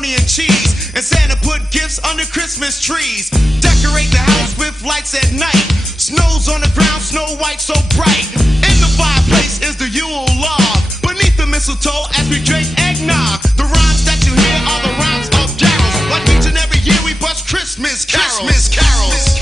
macaroni and cheese. And Santa put gifts under Christmas trees. Decorate the house with lights at night. Snow's on the ground, Snow White so bright. In the fireplace is the Yule log. Beneath the mistletoe as we drink eggnog. The rhymes that you hear are the rhymes of carols. Like each and every year we bust Christmas carols. Christmas carols.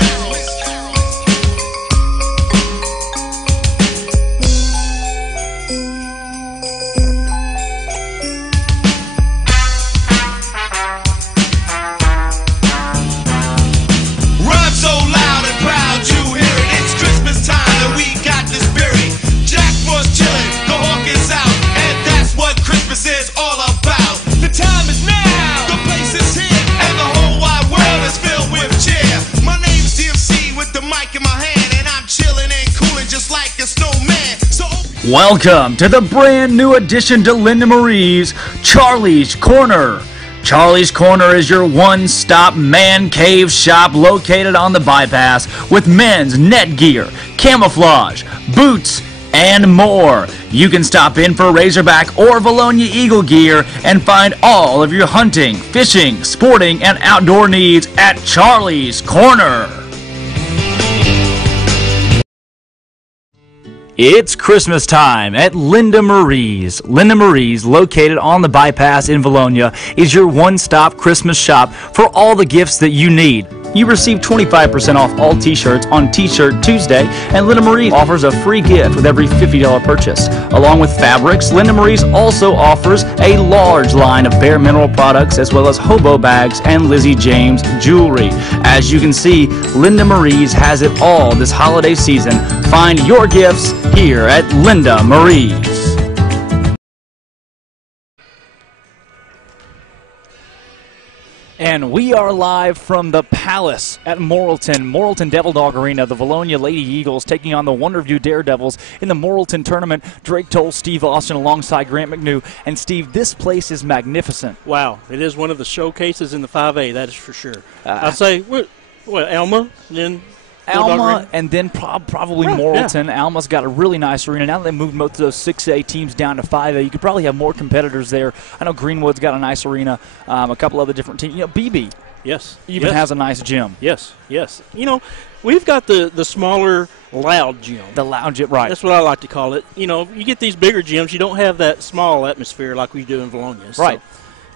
Welcome to the brand new addition to Linda Marie's Charlie's Corner. Charlie's Corner is your one-stop man cave shop located on the bypass with men's net gear, camouflage, boots, and more. You can stop in for Razorback or Vilonia Eagle gear and find all of your hunting, fishing, sporting, and outdoor needs at Charlie's Corner. It's Christmas time at Linda Marie's. Linda Marie's, located on the bypass in Vilonia, is your one-stop Christmas shop for all the gifts that you need. You receive 25% off all t-shirts on T-Shirt Tuesday, and Linda Marie's offers a free gift with every $50 purchase. Along with fabrics, Linda Marie's also offers a large line of bare mineral products as well as hobo bags and Lizzie James jewelry. As you can see, Linda Marie's has it all this holiday season. Find your gifts here at Linda Marie's. And we are live from the Palace at Morrilton Devil Dog Arena. The Vilonia Lady Eagles taking on the Wonderview Daredevils in the Morrilton tournament. Drake Toll, Steve Austin alongside Grant McNew. And Steve, this place is magnificent. Wow, it is one of the showcases in the 5A, that is for sure. I'd say, what, Alma, then Alma, and then probably Morrilton. Yeah. Alma's got a really nice arena. Now that they moved most of those 6A teams down to 5A, you could probably have more competitors there. I know Greenwood's got a nice arena, a couple other different teams. You know, BB even has a nice gym. Yes. You know, we've got the smaller, loud gym. The loud gym, right. That's what I like to call it. You know, you get these bigger gyms, you don't have that small atmosphere like we do in Vilonia. Right.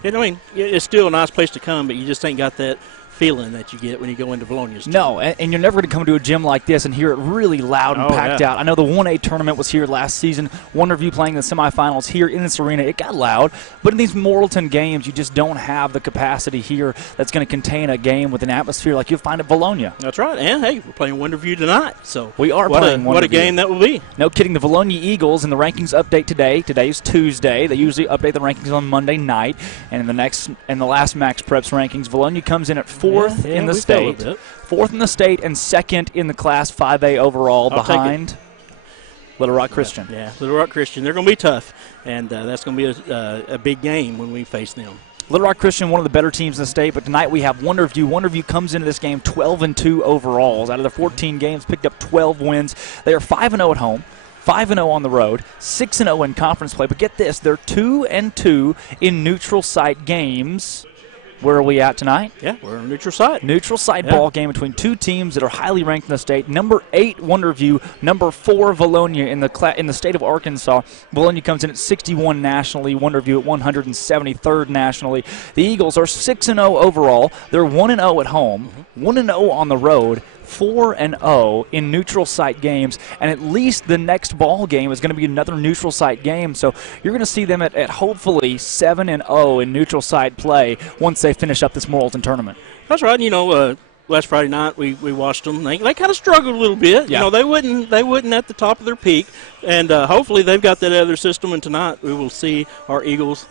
So, I mean, it's still a nice place to come, but you just ain't got that feeling that you get when you go into Vilonia's. No, and you're never going to come to a gym like this and hear it really loud and packed out. I know the 1A tournament was here last season. Wonderview playing the semifinals here in this arena. It got loud, but in these Morrilton games, you just don't have the capacity here that's going to contain a game with an atmosphere like you'll find at Vilonia. That's right, and hey, we're playing Wonderview tonight, so we are playing Wonderview. What a game that will be. No kidding, the Vilonia Eagles and the rankings update today. Today's Tuesday. They usually update the rankings on Monday night, and in the last Max Preps rankings, Vilonia comes in at 4th in the state. 4th in the state and 2nd in the Class 5A overall, behind Little Rock Christian. Yeah, Little Rock Christian. They're going to be tough, and that's going to be a big game when we face them. Little Rock Christian, one of the better teams in the state, but tonight we have Wonderview. Wonderview comes into this game 12-2 overalls. Out of their 14 games, picked up 12 wins. They are 5-0 at home, 5-0 on the road, 6-0 in conference play. But get this, they're 2-2 in neutral site games. Where are we at tonight? Yeah, we're on neutral site. Neutral site ball game between two teams that are highly ranked in the state. Number 8, Wonderview. Number 4, Vilonia in the state of Arkansas. Vilonia comes in at 61 nationally. Wonderview at 173rd nationally. The Eagles are 6-0 overall. They're 1-0 at home, 1-0 on the road. 4-0 in neutral site games, and at least the next ball game is going to be another neutral site game. So you're going to see them at hopefully 7-0 in neutral site play once they finish up this Morrilton tournament. That's right. You know, last Friday night we watched them. They kind of struggled a little bit. Yeah. You know, they wouldn't at the top of their peak, and hopefully they've got that other system. And tonight we will see our Eagles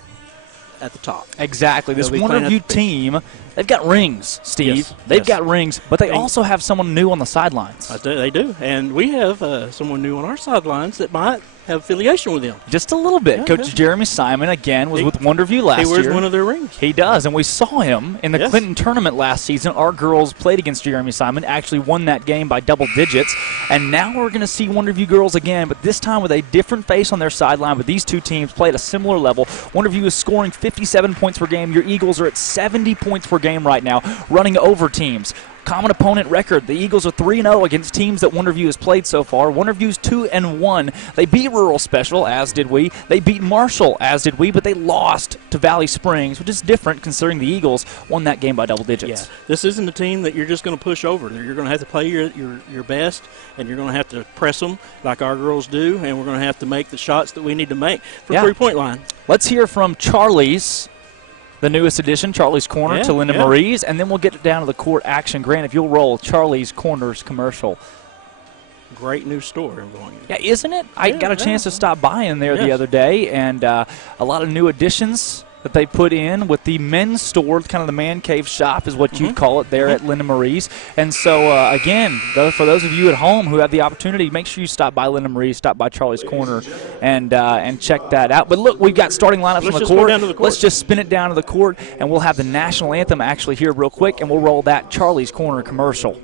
at the top. Exactly. This Wonderview team, they've got rings, Steve. Yes. They've got rings, but they also have someone new on the sidelines. They do. And we have someone new on our sidelines that might have affiliation with them. Just a little bit. Yeah, Coach yeah. Jeremy Simon, again, was with Wonderview last year. He wears one of their rings. He does, and we saw him in the Clinton tournament last season. Our girls played against Jeremy Simon, actually won that game by double digits, and now we're going to see Wonderview girls again, but this time with a different face on their sideline, but these two teams play at a similar level. Wonderview is scoring 57 points per game. Your Eagles are at 70 points per game right now, running over teams. Common opponent record. The Eagles are 3-0 against teams that Wonderview has played so far. Wonderview's 2-1. They beat Rural Special, as did we. They beat Marshall, as did we, but they lost to Valley Springs, which is different considering the Eagles won that game by double digits. Yeah, this isn't a team that you're just going to push over. You're going to have to play your best, and you're going to have to press them like our girls do, and we're going to have to make the shots that we need to make from three-point line. Let's hear from Charlie's, the newest addition, Charlie's Corner to Linda Marie's, and then we'll get down to the court action. Grant, if you'll roll Charlie's Corner's commercial. Great new store in Vilonia. Yeah, isn't it? I got a chance to stop by in there the other day, and a lot of new additions that they put in with the men's store, kind of the man cave shop is what you'd call it there at Linda Marie's. And so, again, for those of you at home who have the opportunity, make sure you stop by Linda Marie's, stop by Charlie's Corner, and check that out. But look, we've got starting lineups on the court. Let's just spin it down to the court, and we'll have the national anthem actually here real quick, and we'll roll that Charlie's Corner commercial.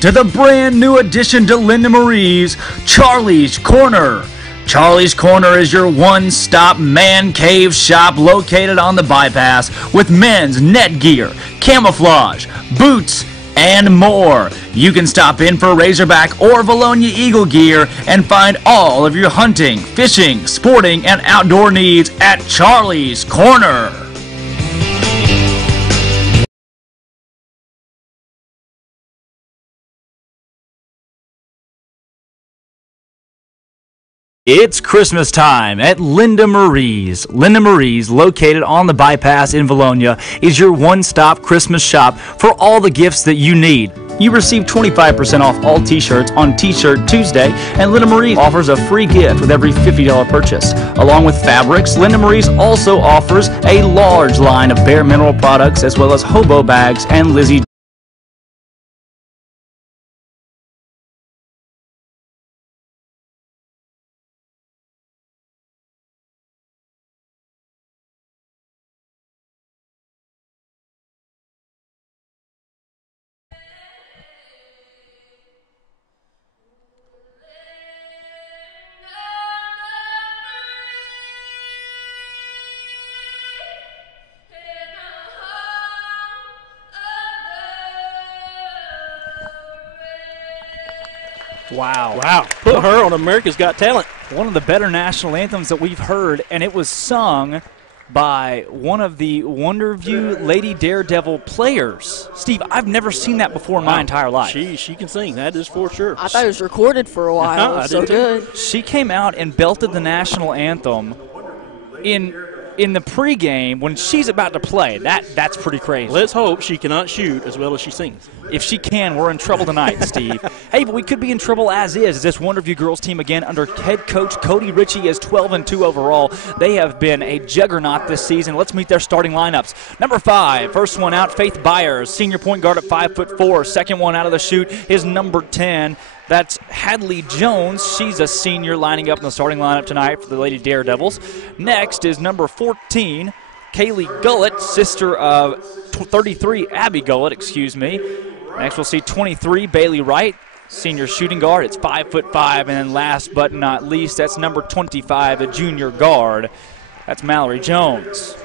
To the brand new addition to Linda Marie's, Charlie's Corner. Charlie's Corner is your one-stop man cave shop located on the bypass with men's net gear, camouflage, boots, and more. You can stop in for Razorback or Vilonia Eagle gear and find all of your hunting, fishing, sporting, and outdoor needs at Charlie's Corner. It's Christmas time at Linda Marie's. Linda Marie's, located on the bypass in Vilonia, is your one-stop Christmas shop for all the gifts that you need. You receive 25% off all t-shirts on T-Shirt Tuesday, and Linda Marie's offers a free gift with every $50 purchase. Along with fabrics, Linda Marie's also offers a large line of bare mineral products as well as hobo bags and Lizzie. Wow. Put her on America's Got Talent. One of the better national anthems that we've heard, and it was sung by one of the Wonderview Lady Daredevil players. Steve, I've never seen that before in my entire life. She can sing, that is for sure. I thought it was recorded for a while. It was so good. She came out and belted the national anthem in the pregame when she's about to play. That's pretty crazy. Let's hope she cannot shoot as well as she sings. If she can, we're in trouble tonight, Steve. Hey, but we could be in trouble as is. This Wonderview girls team, again, under head coach Cody Ritchie, is 12-2 overall. They have been a juggernaut this season. Let's meet their starting lineups. Number 5, first one out, Faith Byers, senior point guard at 5'4". Second one out of the chute is number 10. That's Hadley Jones. She's a senior lining up in the starting lineup tonight for the Lady Daredevils. Next is number 14, Kaylee Gullett, sister of 33, Abby Gullett, Next we'll see 23, Bailey Wright, senior shooting guard. It's 5'5". And then last but not least, that's number 25, a junior guard. That's Mallory Jones.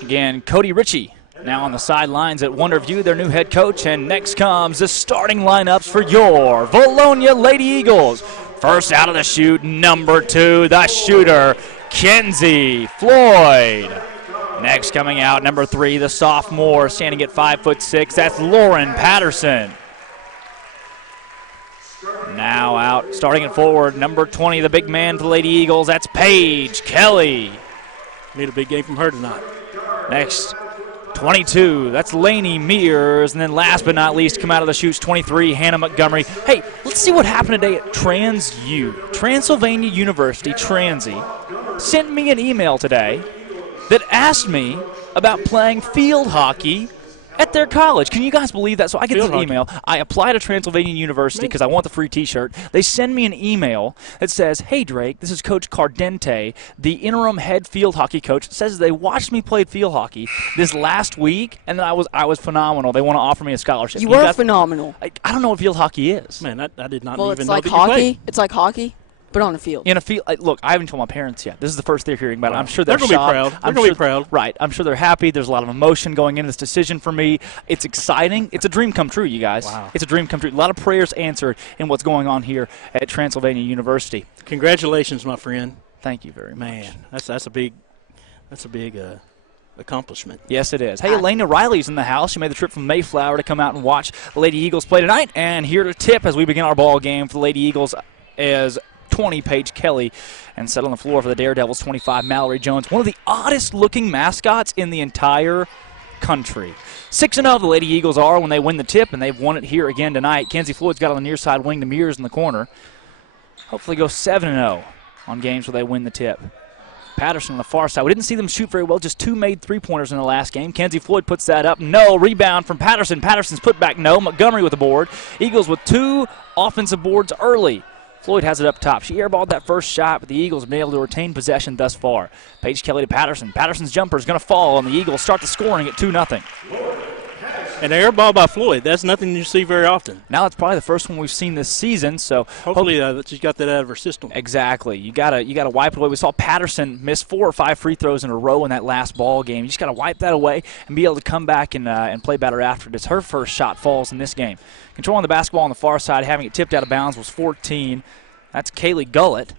Again, Cody Ritchie now on the sidelines at Wonderview, their new head coach. And next comes the starting lineups for your Vilonia Lady Eagles. First out of the chute, number 2, the shooter, Kenzie Floyd. Next coming out, number 3, the sophomore, standing at 5'6". That's Lauren Patterson. Now out, starting it forward, number 20, the big man for the Lady Eagles. That's Paige Kelly. Need a big game from her tonight. Next, 22, that's Lainey Mears. And then last but not least, come out of the chutes, 23, Hannah Montgomery. Hey, let's see what happened today at Transylvania University, Transy, sent me an email today that asked me about playing field hockey at their college. Can you guys believe that? So I get this email. I apply to Transylvania University because I want the free T-shirt. They send me an email that says, "Hey Drake, this is Coach Cardente, the interim head field hockey coach. It says they watched me play field hockey this last week, and then I was phenomenal. They want to offer me a scholarship." You were phenomenal. I don't know what field hockey is. Man, I did not well, even it's know like that hockey. you played. It's like hockey, but on a field. In a field, look, I haven't told my parents yet. This is the first they're hearing about it. I'm sure they're going to to be proud. They're going to be proud. Right. I'm sure they're happy. There's a lot of emotion going into this decision for me. It's exciting. It's a dream come true, you guys. Wow. It's a dream come true. A lot of prayers answered in what's going on here at Transylvania University. Congratulations, my friend. Thank you very much. Man, that's a big accomplishment. Yes, it is. Hey, Elena Riley's in the house. She made the trip from Mayflower to come out and watch the Lady Eagles play tonight. And here to tip as we begin our ball game for the Lady Eagles is 20, Paige Kelly, and set on the floor for the Daredevils, 25, Mallory Jones. One of the oddest-looking mascots in the entire country. 6-0 the Lady Eagles are when they win the tip, and they've won it here again tonight. Kenzie Floyd's got on the near side wing to Mears in the corner. Hopefully go 7-0 on games where they win the tip. Patterson on the far side. We didn't see them shoot very well. Just 2 made three-pointers in the last game. Kenzie Floyd puts that up. No. Rebound from Patterson. Patterson's put back. No. Montgomery with the board. Eagles with 2 offensive boards early. Floyd has it up top. She airballed that first shot, but the Eagles have been able to retain possession thus far. Paige Kelly to Patterson. Patterson's jumper is going to fall, and the Eagles start the scoring at 2-0. An airball by Floyd. That's nothing you see very often. Now it's probably the first one we've seen this season, so hopefully she's got that out of her system. Exactly. You gotta wipe it away. We saw Patterson miss 4 or 5 free throws in a row in that last ball game. You just gotta wipe that away and be able to come back and play better after it. It's her first shot falls in this game. Controlling the basketball on the far side, having it tipped out of bounds was 14. That's Kaylee Gullett.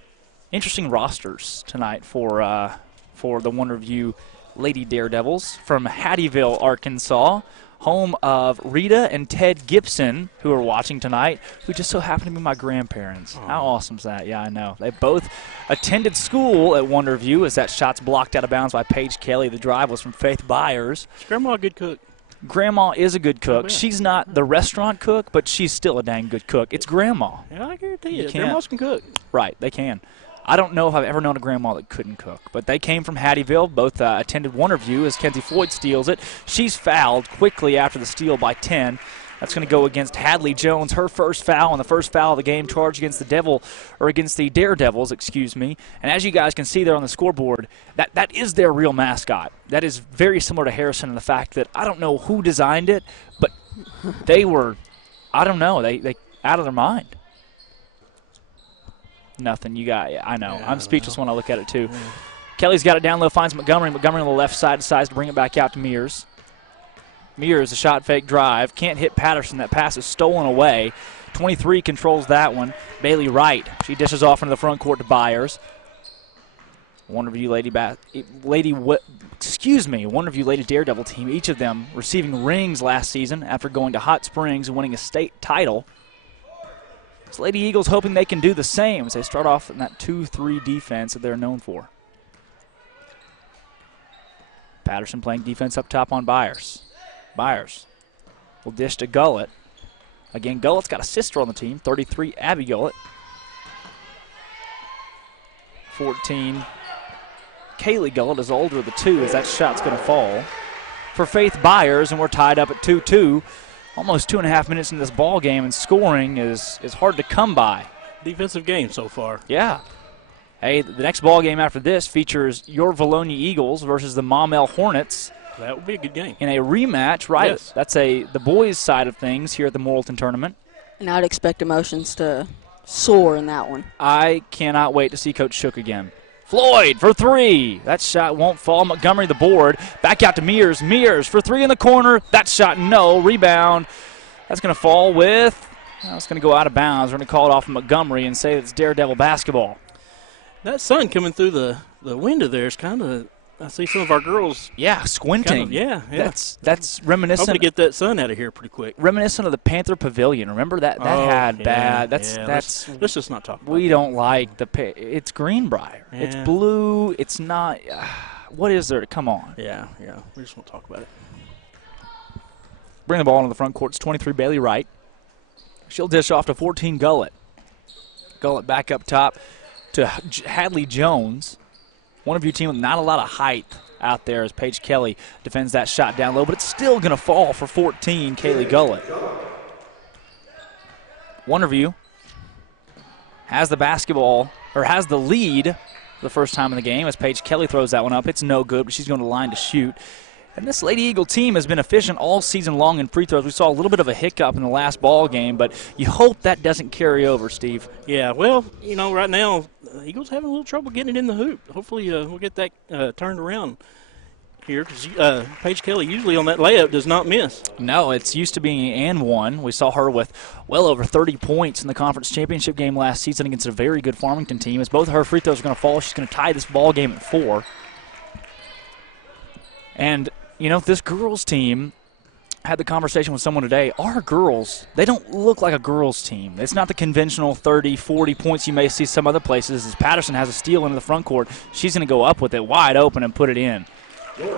Interesting rosters tonight for the Wonderview Lady Daredevils from Hattieville, Arkansas. Home of Rita and Ted Gibson, who are watching tonight, who just so happen to be my grandparents. Aww. How awesome is that? Yeah, I know. They both attended school at Wonderview as that shot's blocked out of bounds by Paige Kelly. The drive was from Faith Byers. Is Grandma a good cook? Grandma is a good cook. Oh, yeah. She's not the restaurant cook, but she's still a dang good cook. It's Grandma. Yeah, I guarantee you. Grandmas can cook. Right, they can. I don't know if I've ever known a grandma that couldn't cook, but they came from Hattieville. Both attended Wonderview as Kenzie Floyd steals it. She's fouled quickly after the steal by 10. That's going to go against Hadley Jones, her first foul, and the first foul of the game charged against the Daredevils, excuse me. And as you guys can see there on the scoreboard, that is their real mascot. That is very similar to Harrison in the fact that I don't know who designed it, but they were, I don't know, they out of their mind. Nothing. I know. Yeah, I'm speechless when I look at it, too. Yeah. Kelly's got it down low, finds Montgomery. Montgomery on the left side decides to bring it back out to Mears. Mears, a shot fake drive. Can't hit Patterson. That pass is stolen away. 23 controls that one. Bailey Wright. She dishes off into the front court to Byers. Wonderview Wonderview Lady Daredevil team. Each of them receiving rings last season after going to Hot Springs and winning a state title. So Lady Eagles hoping they can do the same as they start off in that 2-3 defense that they're known for. Patterson playing defense up top on Byers. Byers will dish to Gullett. Again, Gullett's got a sister on the team, 33, Abby Gullett. 14, Kaylee Gullett is older of the two as that shot's going to fall for Faith Byers, and we're tied up at 2-2. Almost 2.5 minutes into this ball game, and scoring is hard to come by. Defensive game so far. Yeah. Hey, the next ball game after this features your Vilonia Eagles versus the Maumelle Hornets. That would be a good game. In a rematch, right? Yes. That's the boys' side of things here at the Morrilton tournament. And I'd expect emotions to soar in that one. I cannot wait to see Coach Shook again. Floyd for 3. That shot won't fall. Montgomery the board. Back out to Mears. Mears for 3 in the corner. That shot, no. Rebound. That's going to fall with, it's going to go out of bounds. We're going to call it off of Montgomery and say it's Daredevil basketball. That sun coming through the window there is kind of, I see some of our girls. Yeah, squinting. Kind of, yeah. That's reminiscent. Hoping to get that sun out of here pretty quick. Reminiscent of the Panther Pavilion. Remember that had bad. That's. Let's just not talk about we don't like it's Greenbrier. Yeah. It's blue. It's not. What is there? Come on. Yeah. We just won't talk about it. bring the ball into the front court. It's 23 Bailey Wright. She'll dish off to 14 Gullett. Gullett back up top to Hadley Jones. Wonderview team with not a lot of height out there as Paige Kelly defends that shot down low, but it's still going to fall for 14, Kaylee Gullett. Wonderview has the basketball, or has the lead for the first time in the game as Paige Kelly throws that one up. It's no good, but she's going to the line to shoot. And this Lady Eagle team has been efficient all season long in free throws. We saw a little bit of a hiccup in the last ball game, but you hope that doesn't carry over, Steve. Yeah, well, right now, the Eagles having a little trouble getting it in the hoop. Hopefully we'll get that turned around here because Paige Kelly usually on that layup does not miss. No, it's used to being and one. We saw her with well over 30 points in the conference championship game last season against a very good Farmington team. As both of her free throws are going to fall, she's going to tie this ball game at 4. And this girls team, had the conversation with someone today, our girls, they don't look like a girls team. It's not the conventional 30, 40 points you may see some other places. As Patterson has a steal into the front court, she's going to go up with it wide open and put it in.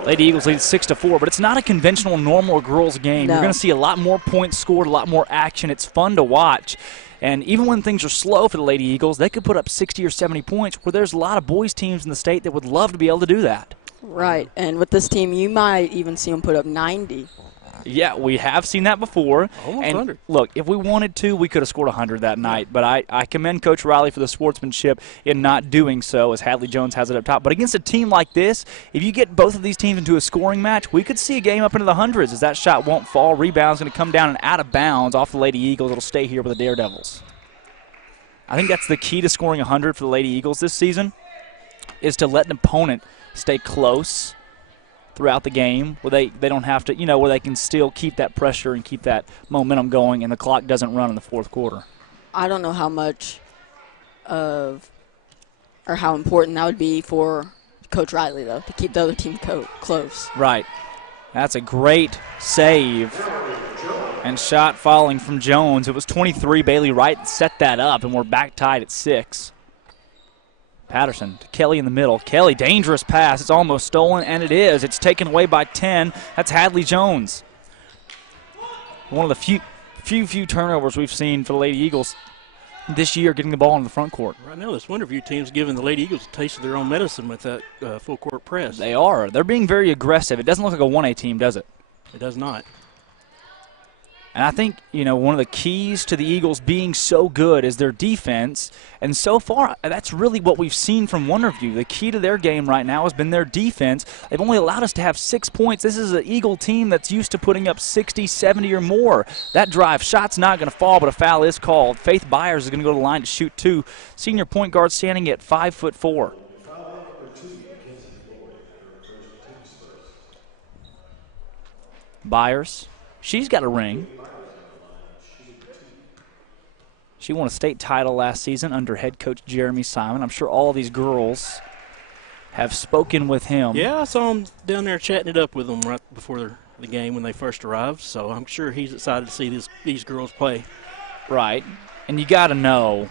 Lady Eagles lead 6-4, but it's not a conventional, normal girls game. No. You're going to see a lot more points scored, a lot more action. It's fun to watch. And even when things are slow for the Lady Eagles, they could put up 60 or 70 points, where there's a lot of boys teams in the state that would love to be able to do that. Right, and with this team, you might even see them put up 90. Yeah, we have seen that before. Almost and 100. Look, if we wanted to, we could have scored 100 that night. But I commend Coach Riley for the sportsmanship in not doing so, as Hadley Jones has it up top. But against a team like this, if you get both of these teams into a scoring match, we could see a game up into the hundreds as that shot won't fall. Rebound's going to come down and out of bounds off the Lady Eagles. It'll stay here with the Daredevils. I think that's the key to scoring 100 for the Lady Eagles this season, is to let an opponent stay close throughout the game, where they don't have to, where they can still keep that pressure and keep that momentum going and the clock doesn't run in the fourth quarter. I don't know how much or how important that would be for Coach Riley, though, to keep the other team close. Right. That's a great save. And shot falling from Jones. It was 23. Bailey Wright set that up, and we're back tied at 6. Patterson to Kelly in the middle. Kelly, dangerous pass. It's almost stolen, and it is. It's taken away by 10. That's Hadley Jones. One of the few turnovers we've seen for the Lady Eagles this year, getting the ball in the front court. Right now, this Wonderview team's giving the Lady Eagles a taste of their own medicine with that full court press. They are. They're being very aggressive. It doesn't look like a 1A team, does it? It does not. And I think, one of the keys to the Eagles being so good is their defense. And so far, that's really what we've seen from Wonderview. The key to their game right now has been their defense. They've only allowed us to have 6 points. This is an Eagle team that's used to putting up 60, 70 or more. That drive shot's not going to fall, but a foul is called. Faith Byers is going to go to the line to shoot 2. Senior point guard standing at 5'4". Byers, she's got a ring. She won a state title last season under head coach Jeremy Simon. I'm sure all these girls have spoken with him. Yeah, I saw him down there chatting it up with them right before the game when they first arrived, so I'm sure he's excited to see these girls play. Right, and you got to know,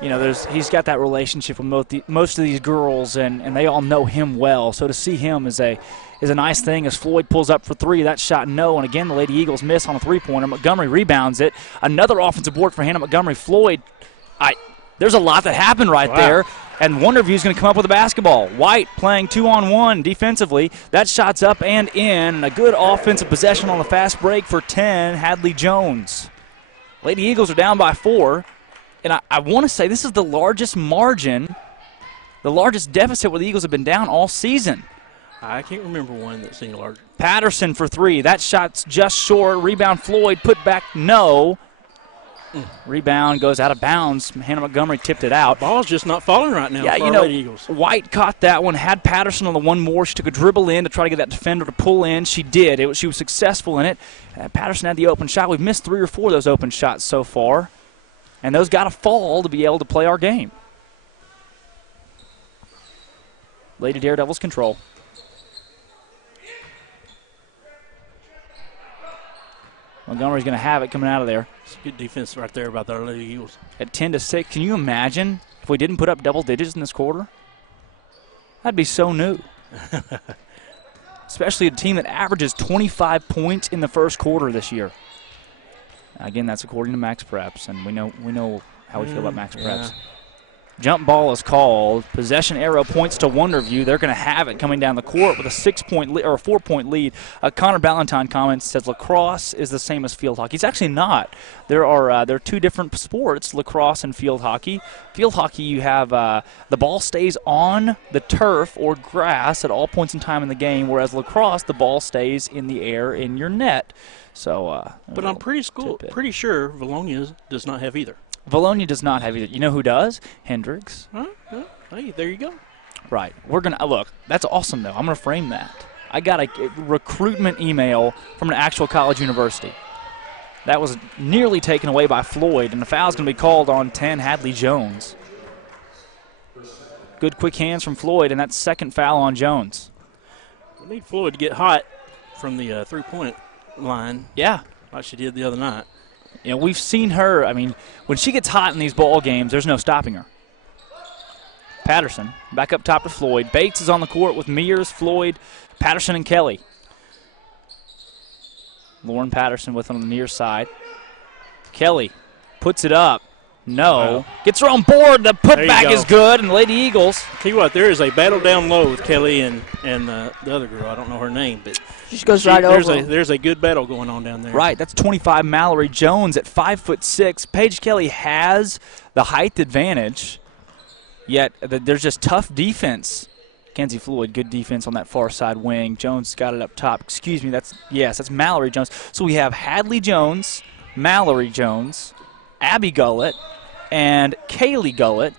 he's got that relationship with most of these girls, and they all know him well. So to see him is a nice thing. As Floyd pulls up for 3, that shot no, and again the Lady Eagles miss on a 3-pointer. Montgomery rebounds it. Another offensive board for Hannah Montgomery. Floyd, there's a lot that happened right there, and Wonderview's going to come up with a basketball. White playing 2-on-1 defensively. That shot's up and in, and a good offensive possession on the fast break for 10, Hadley Jones. Lady Eagles are down by 4. And I want to say this is the largest margin, the largest deficit where the Eagles have been down all season. I can't remember one that's seen larger. Patterson for 3. That shot's just short. Rebound Floyd, put back no. Rebound goes out of bounds. Hannah Montgomery tipped it out. Ball's just not falling right now for our Lady Eagles. White caught that one, had Patterson on the one more. She took a dribble in to try to get that defender to pull in. She did. She was successful in it. Patterson had the open shot. We've missed 3 or 4 of those open shots so far. And those got to fall to be able to play our game. Lady Daredevils control. Montgomery's going to have it coming out of there. It's good defense right there by the Lady Eagles. At 10-6, can you imagine if we didn't put up double digits in this quarter? That'd be so new. especially a team that averages 25 points in the first quarter this year. Again, that's according to Max Preps, and we know how we feel about Max Preps. Jump ball is called. Possession arrow points to Wonderview. They're going to have it coming down the court with a 4-point lead. Connor Ballantyne comments, says lacrosse is the same as field hockey. It's actually not. There are two different sports, lacrosse and field hockey. Field hockey, you have the ball stays on the turf or grass at all points in time in the game, whereas lacrosse, the ball stays in the air in your net. So, but I'm pretty sure Vilonia does not have either. Vilonia does not have either. You know who does? Hendricks. Huh? Hey, there you go. Right. We're going to look. That's awesome, though. I'm going to frame that. I got a recruitment email from an actual college university. That was nearly taken away by Floyd, and the foul's going to be called on 10, Hadley Jones. Good quick hands from Floyd, and that's second foul on Jones. We need Floyd to get hot from the three-point line. Yeah. Like she did the other night. You know, we've seen her. I mean, when she gets hot in these ball games, there's no stopping her. Patterson back up top to Floyd. Bates is on the court with Mears, Floyd, Patterson, and Kelly. Lauren Patterson with on the near side. Kelly puts it up. No. Wow. Gets her on board. The putback is good, and Lady Eagles. Tell you what, there is a battle down low with Kelly and the other girl. I don't know her name, but she goes right over. There's a good battle going on down there. Right, that's 25 Mallory Jones at 5'6". Paige Kelly has the height advantage, yet there's just tough defense. Kenzie Floyd, good defense on that far side wing. Jones got it up top. Excuse me, that's Mallory Jones. So we have Hadley Jones, Mallory Jones, Abby Gullett, and Kaylee Gullett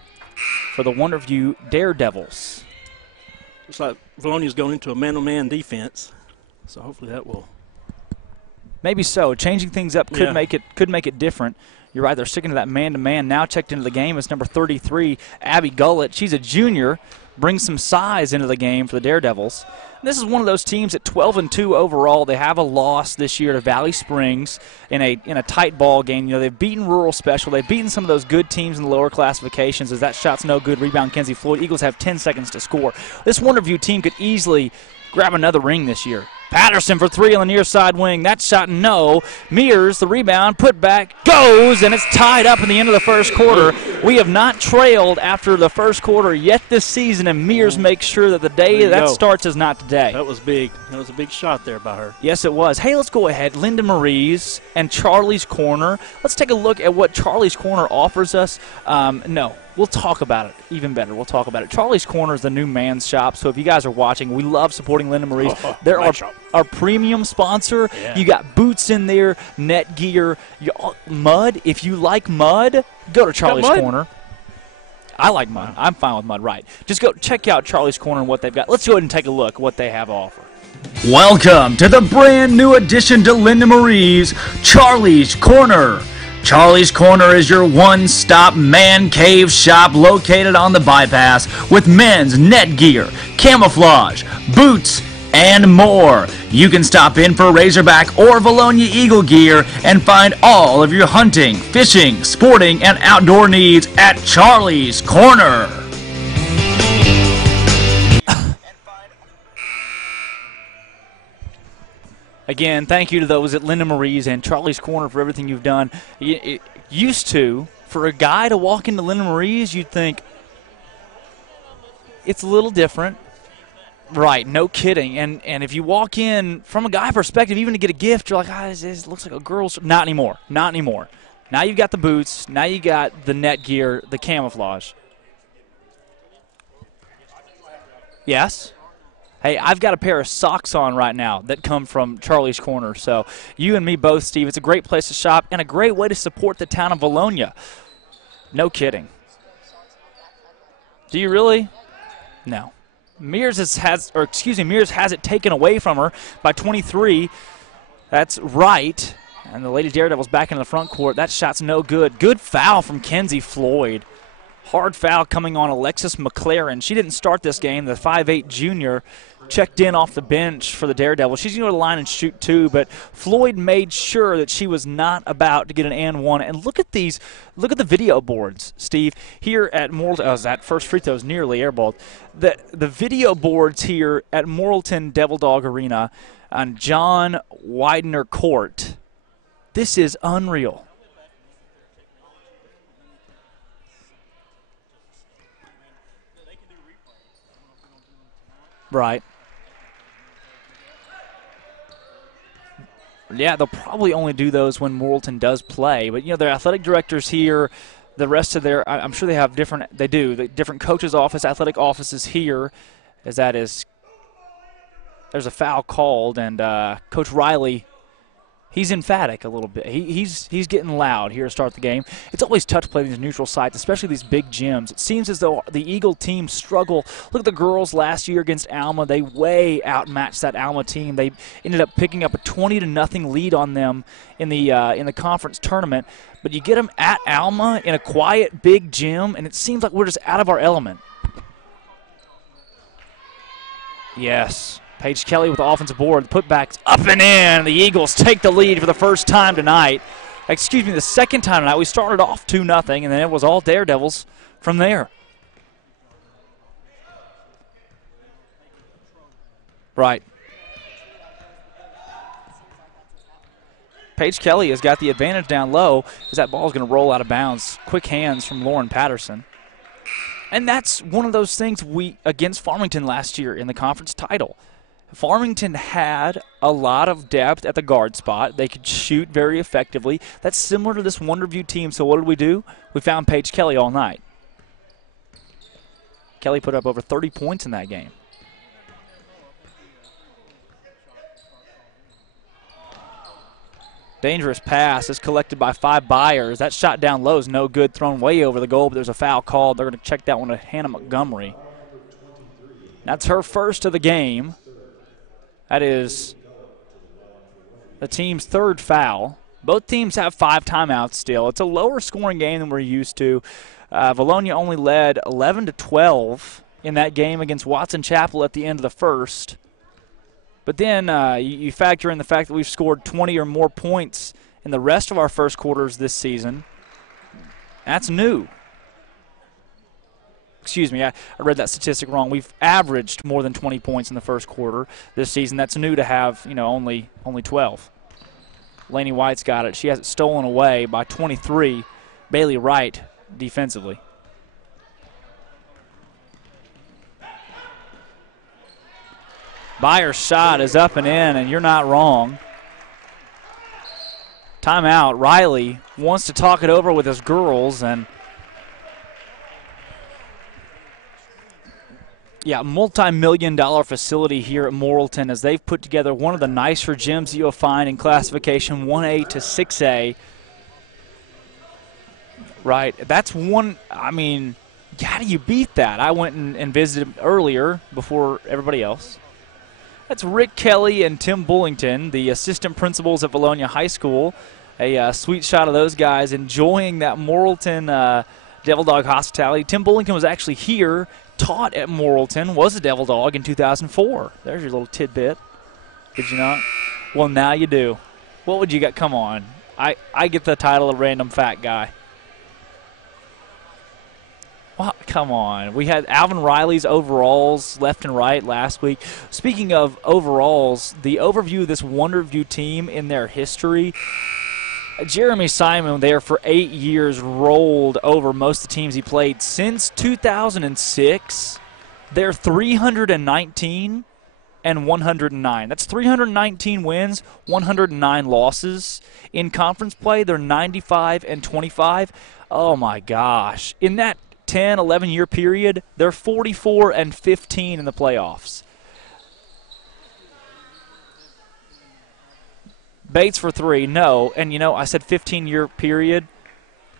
for the Wonderview Daredevils. Looks like Vilonia's going into a man-on-man defense, so hopefully that will. Maybe so. Changing things up could make it different. You're right. They're sticking to that man-to-man. Now checked into the game is number 33, Abby Gullett. She's a junior. Brings some size into the game for the Daredevils. And this is one of those teams at 12-2 overall. They have a loss this year to Valley Springs in a tight ball game. You know, they've beaten Rural Special. They've beaten some of those good teams in the lower classifications. As that shot's no good, rebound Kenzie Floyd. Eagles have 10 seconds to score. This Wonderview team could easily grab another ring this year. Patterson for three on the near side wing. That shot, no. Mears, the rebound, put back, goes, and it's tied up in the end of the first quarter. We have not trailed after the first quarter yet this season, and Mears makes sure that the day that starts is not today. That was big. That was a big shot there by her. Yes, it was. Hey, let's go ahead. Linda Marie's and Charlie's Corner. Let's take a look at what Charlie's Corner offers us. No. We'll talk about it. Even better, we'll talk about it. Charlie's Corner is the new man's shop, so if you guys are watching, we love supporting Linda Marie's. They're our premium sponsor. Yeah. You got boots in there, net gear, mud. If you like mud, go to Charlie's Corner. I like mud. I'm fine with mud, right. Just go check out Charlie's Corner and what they've got. Let's go ahead and take a look at what they have to offer. Welcome to the brand new addition to Linda Marie's Charlie's Corner. Charlie's Corner is your one-stop man cave shop located on the bypass with men's net gear, camouflage, boots, and more. You can stop in for Razorback or Vilonia Eagle gear and find all of your hunting, fishing, sporting, and outdoor needs at Charlie's Corner. Again, thank you to those at Linda Marie's and Charlie's Corner for everything you've done. It used to, for a guy to walk into Linda Marie's, you'd think it's a little different. Right, no kidding. And if you walk in, from a guy perspective, even to get a gift, you're like, this looks like a girl's. Not anymore. Not anymore. Now you've got the boots. Now you got the net gear, the camouflage. Yes? Hey, I've got a pair of socks on right now that come from Charlie's Corner. So you and me both, Steve. It's a great place to shop and a great way to support the town of Vilonia. No kidding. Do you really? No. Mears has it taken away from her by 23. That's right. And the Lady Daredevils back into the front court. That shot's no good. Good foul from Kenzie Floyd. Hard foul coming on Alexis McLaren. She didn't start this game, the 5'8 junior. checked in off the bench for the Daredevils. She's going to go to the line and shoot two, but Floyd made sure that she was not about to get an and one. And look at these. Look at the video boards, Steve, here at Morrilton. Oh, that first free throw is nearly airballed. The video boards here at Morrilton Devil Dog Arena on John Widener Court. This is unreal. Right. Yeah, they'll probably only do those when Morrilton does play. But, their athletic directors here, the rest of their, I'm sure they have different, they do, the different coaches' office, athletic offices here, as that is, there's a foul called, and Coach Riley, he's emphatic a little bit. He's getting loud here to start the game. It's always tough to play these neutral sites, especially these big gyms. It seems as though the Eagle team struggle. Look at the girls last year against Alma. They way outmatched that Alma team. They ended up picking up a 20-0 lead on them in the conference tournament. But you get them at Alma in a quiet, big gym, and it seems like we're just out of our element. Yes. Paige Kelly with the offensive board. The putback's up and in. The Eagles take the lead for the first time tonight. Excuse me, the second time tonight. We started off 2-0, and then it was all Daredevils from there. Right. Paige Kelly has got the advantage down low as that ball is going to roll out of bounds. Quick hands from Lauren Patterson. And that's one of those things against Farmington last year in the conference title. Farmington had a lot of depth at the guard spot. They could shoot very effectively. That's similar to this Wonderview team. So what did we do? We found Paige Kelly all night. Kelly put up over 30 points in that game. Dangerous pass is collected by 5 Byers. That shot down low is no good, thrown way over the goal, but there's a foul called. They're going to check that one to Hannah Montgomery. That's her first of the game. That is the team's third foul. Both teams have 5 timeouts still. It's a lower scoring game than we're used to. Vilonia only led 11-12 in that game against Watson Chapel at the end of the first. But then you factor in the fact that we've scored 20 or more points in the rest of our first quarters this season. That's new. Excuse me, I read that statistic wrong. We've averaged more than 20 points in the first quarter this season. That's new to have, only 12. Lainey White's got it. She has it stolen away by 23. Bailey Wright defensively. Byer's shot is up and in, and you're not wrong. Timeout. Riley wants to talk it over with his girls, and multi-million-dollar facility here at Morrilton as they've put together one of the nicer gyms that you'll find in classification 1A to 6A. Right, that's one, how do you beat that? I went and visited earlier before everybody else. That's Rick Kelly and Tim Bullington, the assistant principals at Vilonia High School. A sweet shot of those guys enjoying that Morrilton Devil Dog hospitality. Tim Bullington was actually here, taught at Morrilton, was a Devil Dog in 2004. There's your little tidbit. Did you not? Well, now you do. What would you get? Come on. I get the title of random fat guy. Well, come on. We had Alvin Riley's overalls left and right last week. Speaking of overalls, the overview of this Wonderview team in their history, Jeremy Simon there for 8 years rolled over most of the teams he played. Since 2006, they're 319 and 109. That's 319 wins, 109 losses. In conference play, they're 95 and 25. Oh, my gosh. In that 10, 11-year period, they're 44 and 15 in the playoffs. Bates for 3, no. And, I said 15-year period,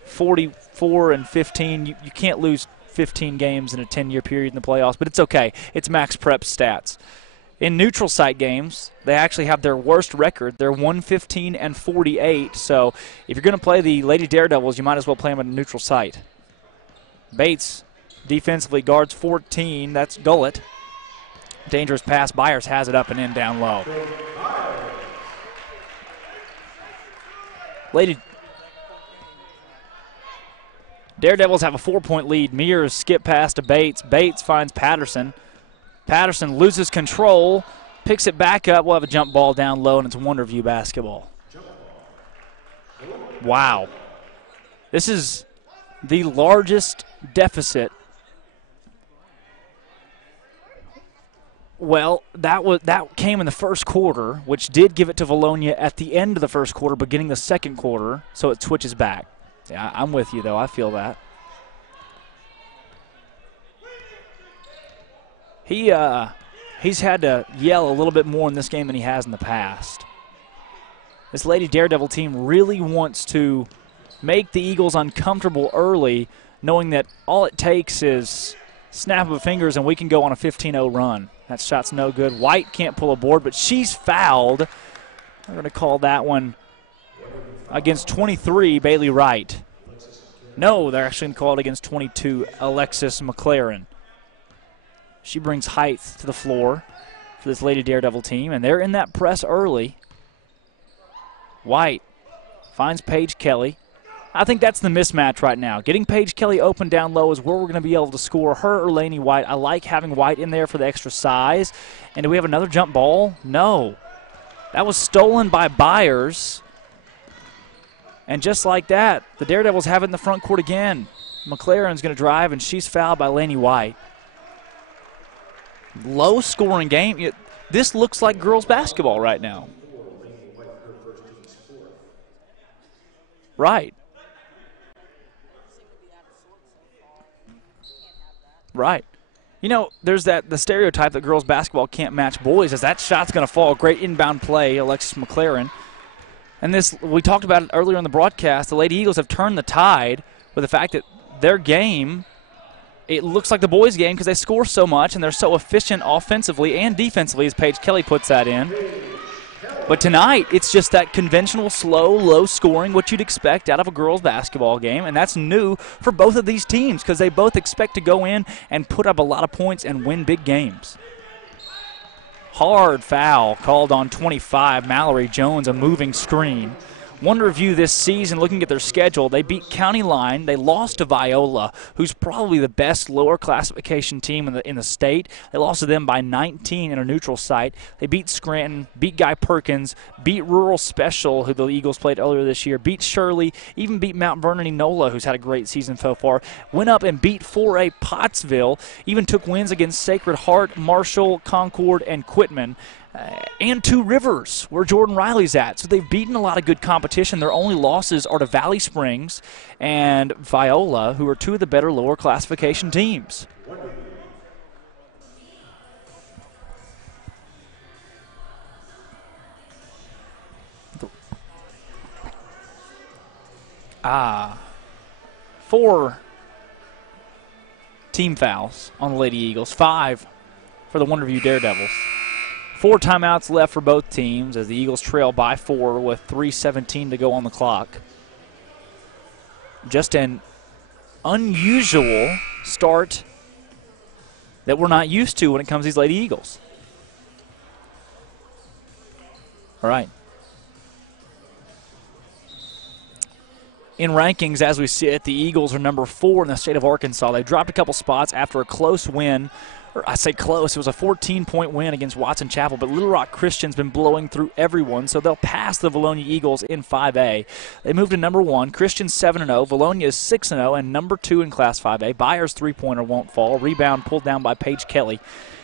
44 and 15. You can't lose 15 games in a 10-year period in the playoffs, but it's okay. It's Max Prep stats. In neutral site games, they actually have their worst record. They're 115 and 48. So if you're going to play the Lady Daredevils, you might as well play them at a neutral site. Bates defensively guards 14. That's Gullett. Dangerous pass. Byers has it up and in down low. Lady Daredevils have a 4-point lead. Mears skip pass to Bates. Bates finds Patterson. Patterson loses control, picks it back up. We'll have a jump ball down low, and it's Wonderview basketball. Wow. This is the largest deficit. Well, that came in the first quarter, which did give it to Vilonia at the end of the first quarter, beginning the second quarter, so it switches back. Yeah, I'm with you, though. I feel that. He's had to yell a little bit more in this game than he has in the past. This Lady Daredevil team really wants to make the Eagles uncomfortable early, knowing that all it takes is snap of the fingers and we can go on a 15-0 run. That shot's no good. White can't pull a board, but she's fouled. We're going to call that one against 23, Bailey Wright. No, they're actually going to call it against 22, Alexis McLaren. She brings height to the floor for this Lady Daredevil team, and they're in that press early. White finds Paige Kelly. I think that's the mismatch right now. Getting Paige Kelly open down low is where we're going to be able to score, her or Laney White. I like having White in there for the extra size. And do we have another jump ball? No. That was stolen by Byers. And just like that, the Daredevils have it in the front court again. McLaren's going to drive, and she's fouled by Laney White. Low-scoring game. This looks like girls basketball right now. Right. Right. You know, there's the stereotype that girls basketball can't match boys, as that shot's going to fall. Great inbound play, Alexis McLaren. And this, we talked about it earlier in the broadcast, the Lady Eagles have turned the tide with the fact that their game, it looks like the boys' game because they score so much and they're so efficient offensively and defensively, as Paige Kelly puts that in. But tonight, it's just that conventional, slow, low scoring, what you'd expect out of a girls' basketball game, and that's new for both of these teams because they both expect to go in and put up a lot of points and win big games. Hard foul called on 25, Mallory Jones, a moving screen. Wonderview this season, looking at their schedule, they beat County Line. They lost to Viola, who's probably the best lower classification team in the state. They lost to them by 19 in a neutral site. They beat Scranton, beat Guy Perkins, beat Rural Special, who the Eagles played earlier this year, beat Shirley, even beat Mount Vernon Enola, who's had a great season so far. Went up and beat 4A Pottsville, even took wins against Sacred Heart, Marshall, Concord, and Quitman. And Two Rivers, where Jordan Riley's at. So they've beaten a lot of good competition. Their only losses are to Valley Springs and Viola, who are two of the better lower classification teams. Four team fouls on the Lady Eagles, 5 for the Wonderview Daredevils. 4 timeouts left for both teams as the Eagles trail by 4 with 3:17 to go on the clock. Just an unusual start that we're not used to when it comes to these Lady Eagles. All right. In rankings, as we see it, the Eagles are number 4 in the state of Arkansas. They dropped a couple spots after a close win. Or I say close, it was a 14-point win against Watson Chapel, but Little Rock Christian's been blowing through everyone, so they'll pass the Vilonia Eagles in 5A. They moved to number 1. Christian's 7-0. Vilonia is 6-0 and number 2 in Class 5A. Byers' three-pointer won't fall. Rebound pulled down by Paige Kelly.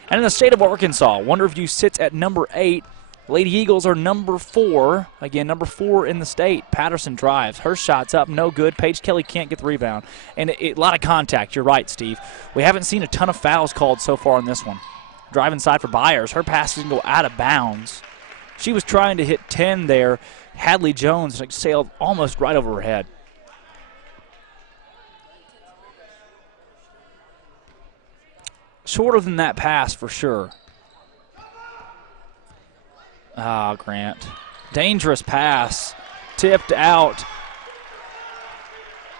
And in the state of Arkansas, Wonderview sits at number 8. Lady Eagles are number 4. Again, number 4 in the state. Patterson drives. Her shot's up. No good. Paige Kelly can't get the rebound. And a lot of contact. You're right, Steve. We haven't seen a ton of fouls called so far in this one. Drive inside for Byers. Her pass doesn't go out of bounds. She was trying to hit 10 there. Hadley Jones sailed almost right over her head. Shorter than that pass for sure. Grant. Dangerous pass. Tipped out.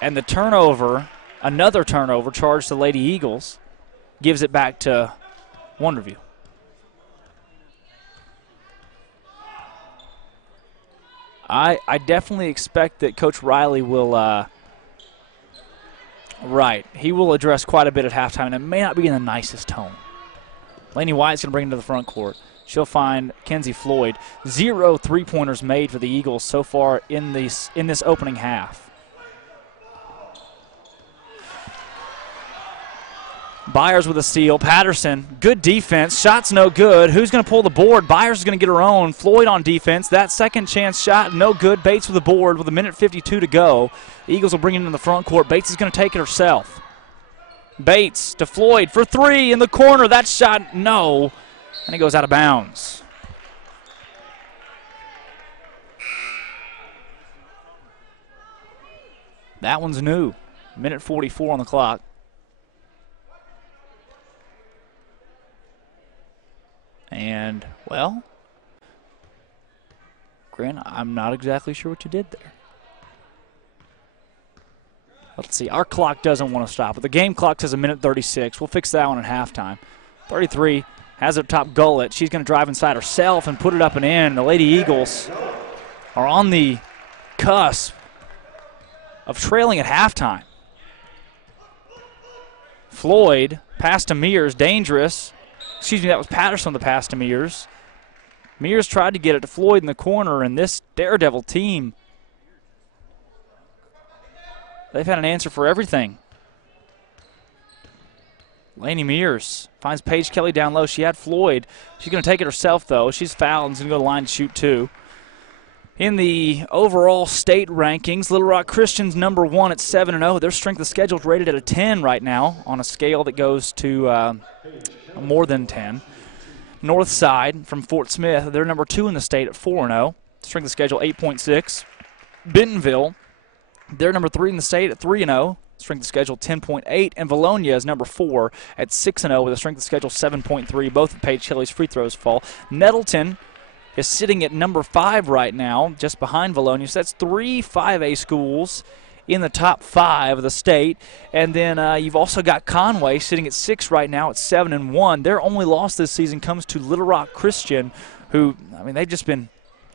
And the turnover, another turnover, charged to Lady Eagles, gives it back to Wonderview. I definitely expect that Coach Riley will, he will address quite a bit at halftime, and it may not be in the nicest tone. Laney White's going to bring it to the front court. She'll find Kenzie Floyd. 0 3-pointers made for the Eagles so far in this opening half. Byers with a steal. Patterson, good defense. Shot's no good. Who's going to pull the board? Byers is going to get her own. Floyd on defense. That second chance shot, no good. Bates with the board with 1:52 to go. The Eagles will bring it into the front court. Bates is going to take it herself. Bates to Floyd for 3 in the corner. That shot, no. And it goes out of bounds. That one's new. 1:44 on the clock. And, well, Grant, I'm not exactly sure what you did there. Let's see. Our clock doesn't want to stop, but the game clock says 1:36. We'll fix that one at halftime. 33 has it up top Gullett. She's going to drive inside herself and put it up and in. The Lady Eagles are on the cusp of trailing at halftime. Floyd, pass to Mears, dangerous. Excuse me, that was Patterson, the pass to Mears. Mears tried to get it to Floyd in the corner, and this Daredevil team, they've had an answer for everything. Laney Mears finds Paige Kelly down low. She had Floyd. She's going to take it herself, though. She's fouled and is going to go to the line to shoot 2. In the overall state rankings, Little Rock Christian's number 1 at 7-0. Their strength of schedule is rated at a 10 right now on a scale that goes to more than 10. Northside from Fort Smith, they're number 2 in the state at 4-0. Strength of schedule 8.6. Bentonville, they're number 3 in the state at 3-0. Strength of schedule 10.8. And Vilonia is number 4 at 6-0 with a strength of schedule 7.3. Both of Paige Kelly's free throws fall. Nettleton is sitting at number 5 right now, just behind Vilonia. So that's 3 5A schools in the top 5 of the state. And then you've also got Conway sitting at 6 right now at 7-1. Their only loss this season comes to Little Rock Christian, who, I mean, they've just been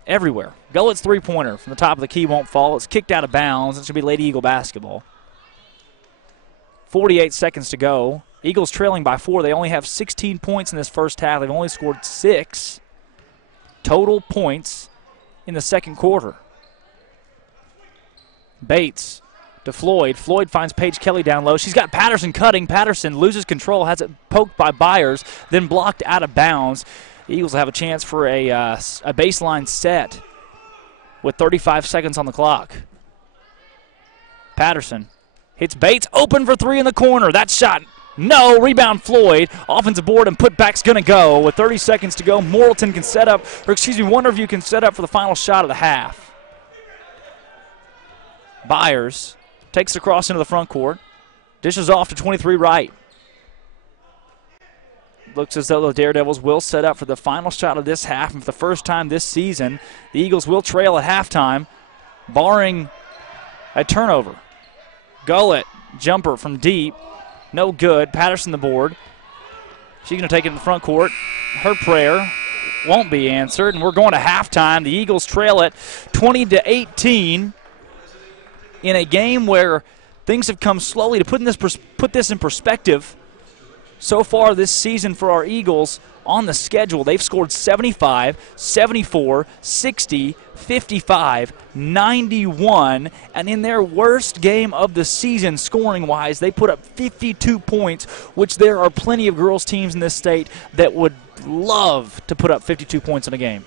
everywhere. Gullett's three-pointer from the top of the key won't fall. It's kicked out of bounds. It should be Lady Eagle basketball. 48 seconds to go. Eagles trailing by 4. They only have 16 points in this first half. They've only scored 6 total points in the second quarter. Bates to Floyd. Floyd finds Paige Kelly down low. She's got Patterson cutting. Patterson loses control, has it poked by Byers, then blocked out of bounds. The Eagles will have a chance for a baseline set with 35 seconds on the clock. Patterson hits Bates, open for 3 in the corner. That shot, no. Rebound Floyd. Offensive board and putback's going to go. With 30 seconds to go, Wonderview can set up for the final shot of the half. Byers takes the cross into the front court. Dishes off to 23 right. Looks as though the Daredevils will set up for the final shot of this half. And for the first time this season, the Eagles will trail at halftime, barring a turnover. Gullett, jumper from deep. No good. Patterson the board. She's going to take it in the front court. Her prayer won't be answered, and we're going to halftime. The Eagles trail it 20-18 in a game where things have come slowly. To put this in perspective, so far this season for our Eagles on the schedule, they've scored 75, 74, 60, 55, 91, and in their worst game of the season scoring-wise, they put up 52 points, which there are plenty of girls teams in this state that would love to put up 52 points in a game.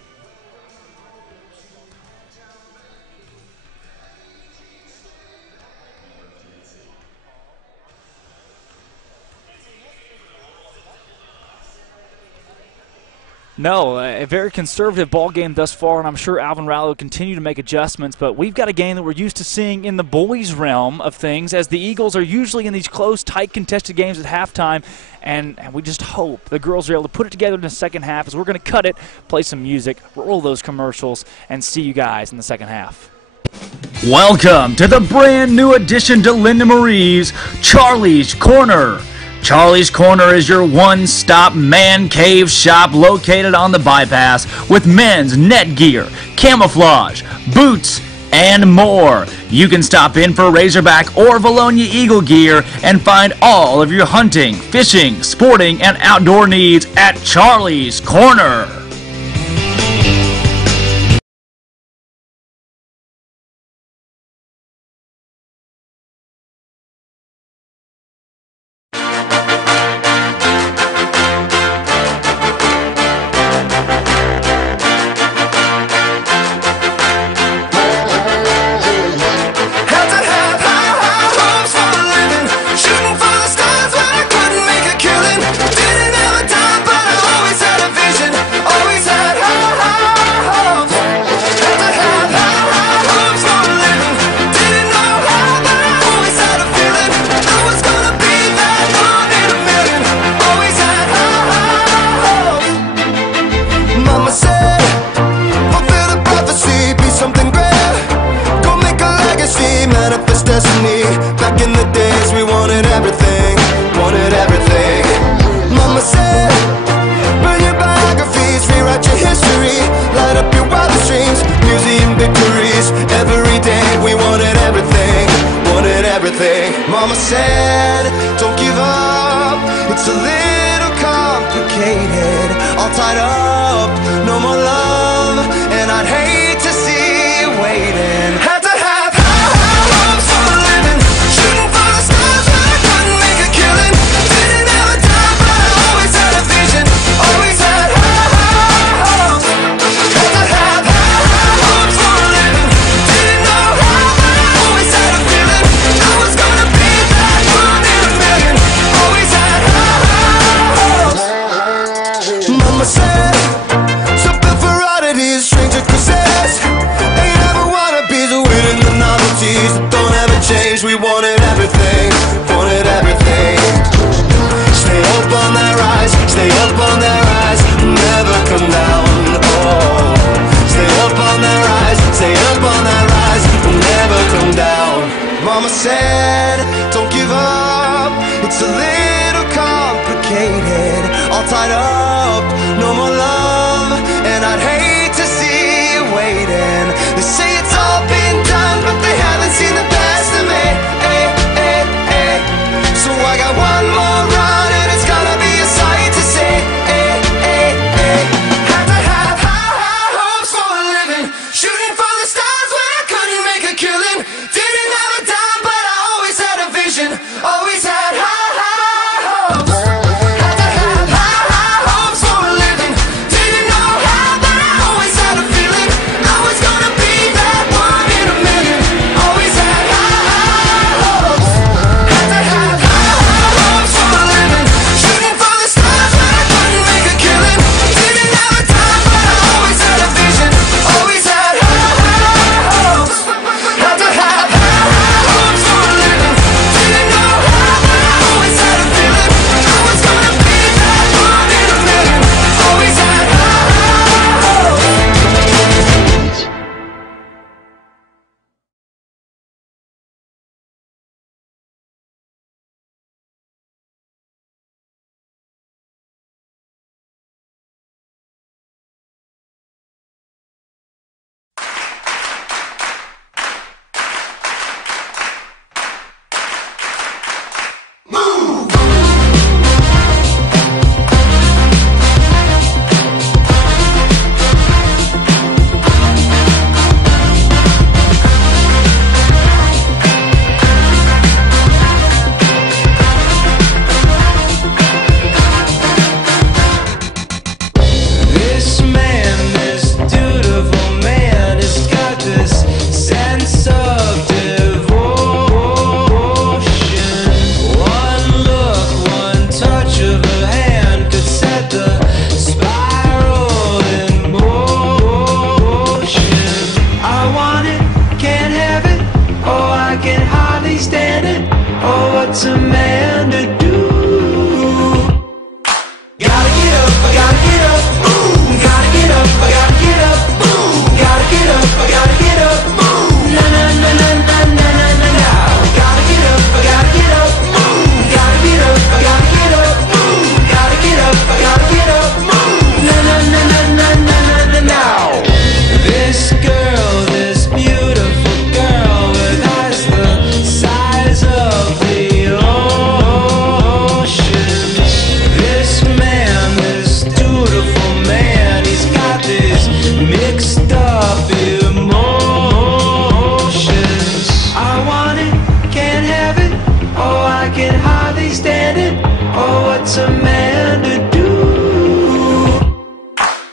No, a very conservative ball game thus far, and I'm sure Alvin Riley will continue to make adjustments, but we've got a game that we're used to seeing in the boys' realm of things, as the Eagles are usually in these close, tight, contested games at halftime, and we just hope the girls are able to put it together in the second half, as we're going to cut it, play some music, roll those commercials, and see you guys in the second half. Welcome to the brand new addition to Linda Marie's Charlie's Corner. Charlie's Corner is your one-stop man cave shop located on the bypass with men's net gear, camouflage, boots, and more. You can stop in for Razorback or Vilonia Eagle gear and find all of your hunting, fishing, sporting, and outdoor needs at Charlie's Corner. Back in the days we wanted everything, Mama said, burn your biographies, rewrite your history, light up your wildest dreams, museum victories. Every day we wanted everything, Mama said, don't give up, it's a little complicated, all tied up, no more love, and I'd hate to see you waiting. Mama said, so built for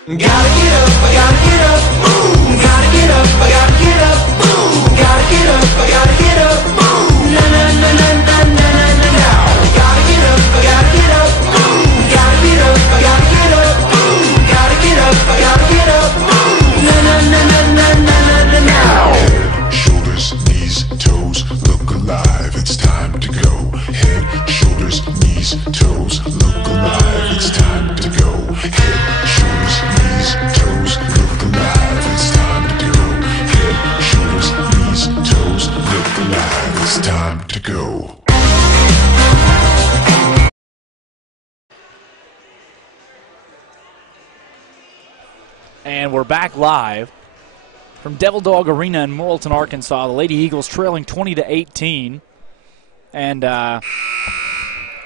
Gotta get up, I gotta get up, move. Gotta get up, I gotta get up, move. Gotta get up, I gotta get up, move. Na na na na na na na na na. Gotta get up, I gotta get up, move. Gotta get up, I gotta get up, move. Gotta get up, I gotta get up, move. Na na na na na na na na. Head, shoulders, knees, toes, look alive. It's time to go. Head, shoulders, knees, toes, look alive. It's time to go. Head, shoulders, knees, toes, look alive. It's time to go. Head, shoulders, knees, toes, look alive. It's time to go. And we're back live from Devil Dog Arena in Morrilton, Arkansas. The Lady Eagles trailing 20-18. And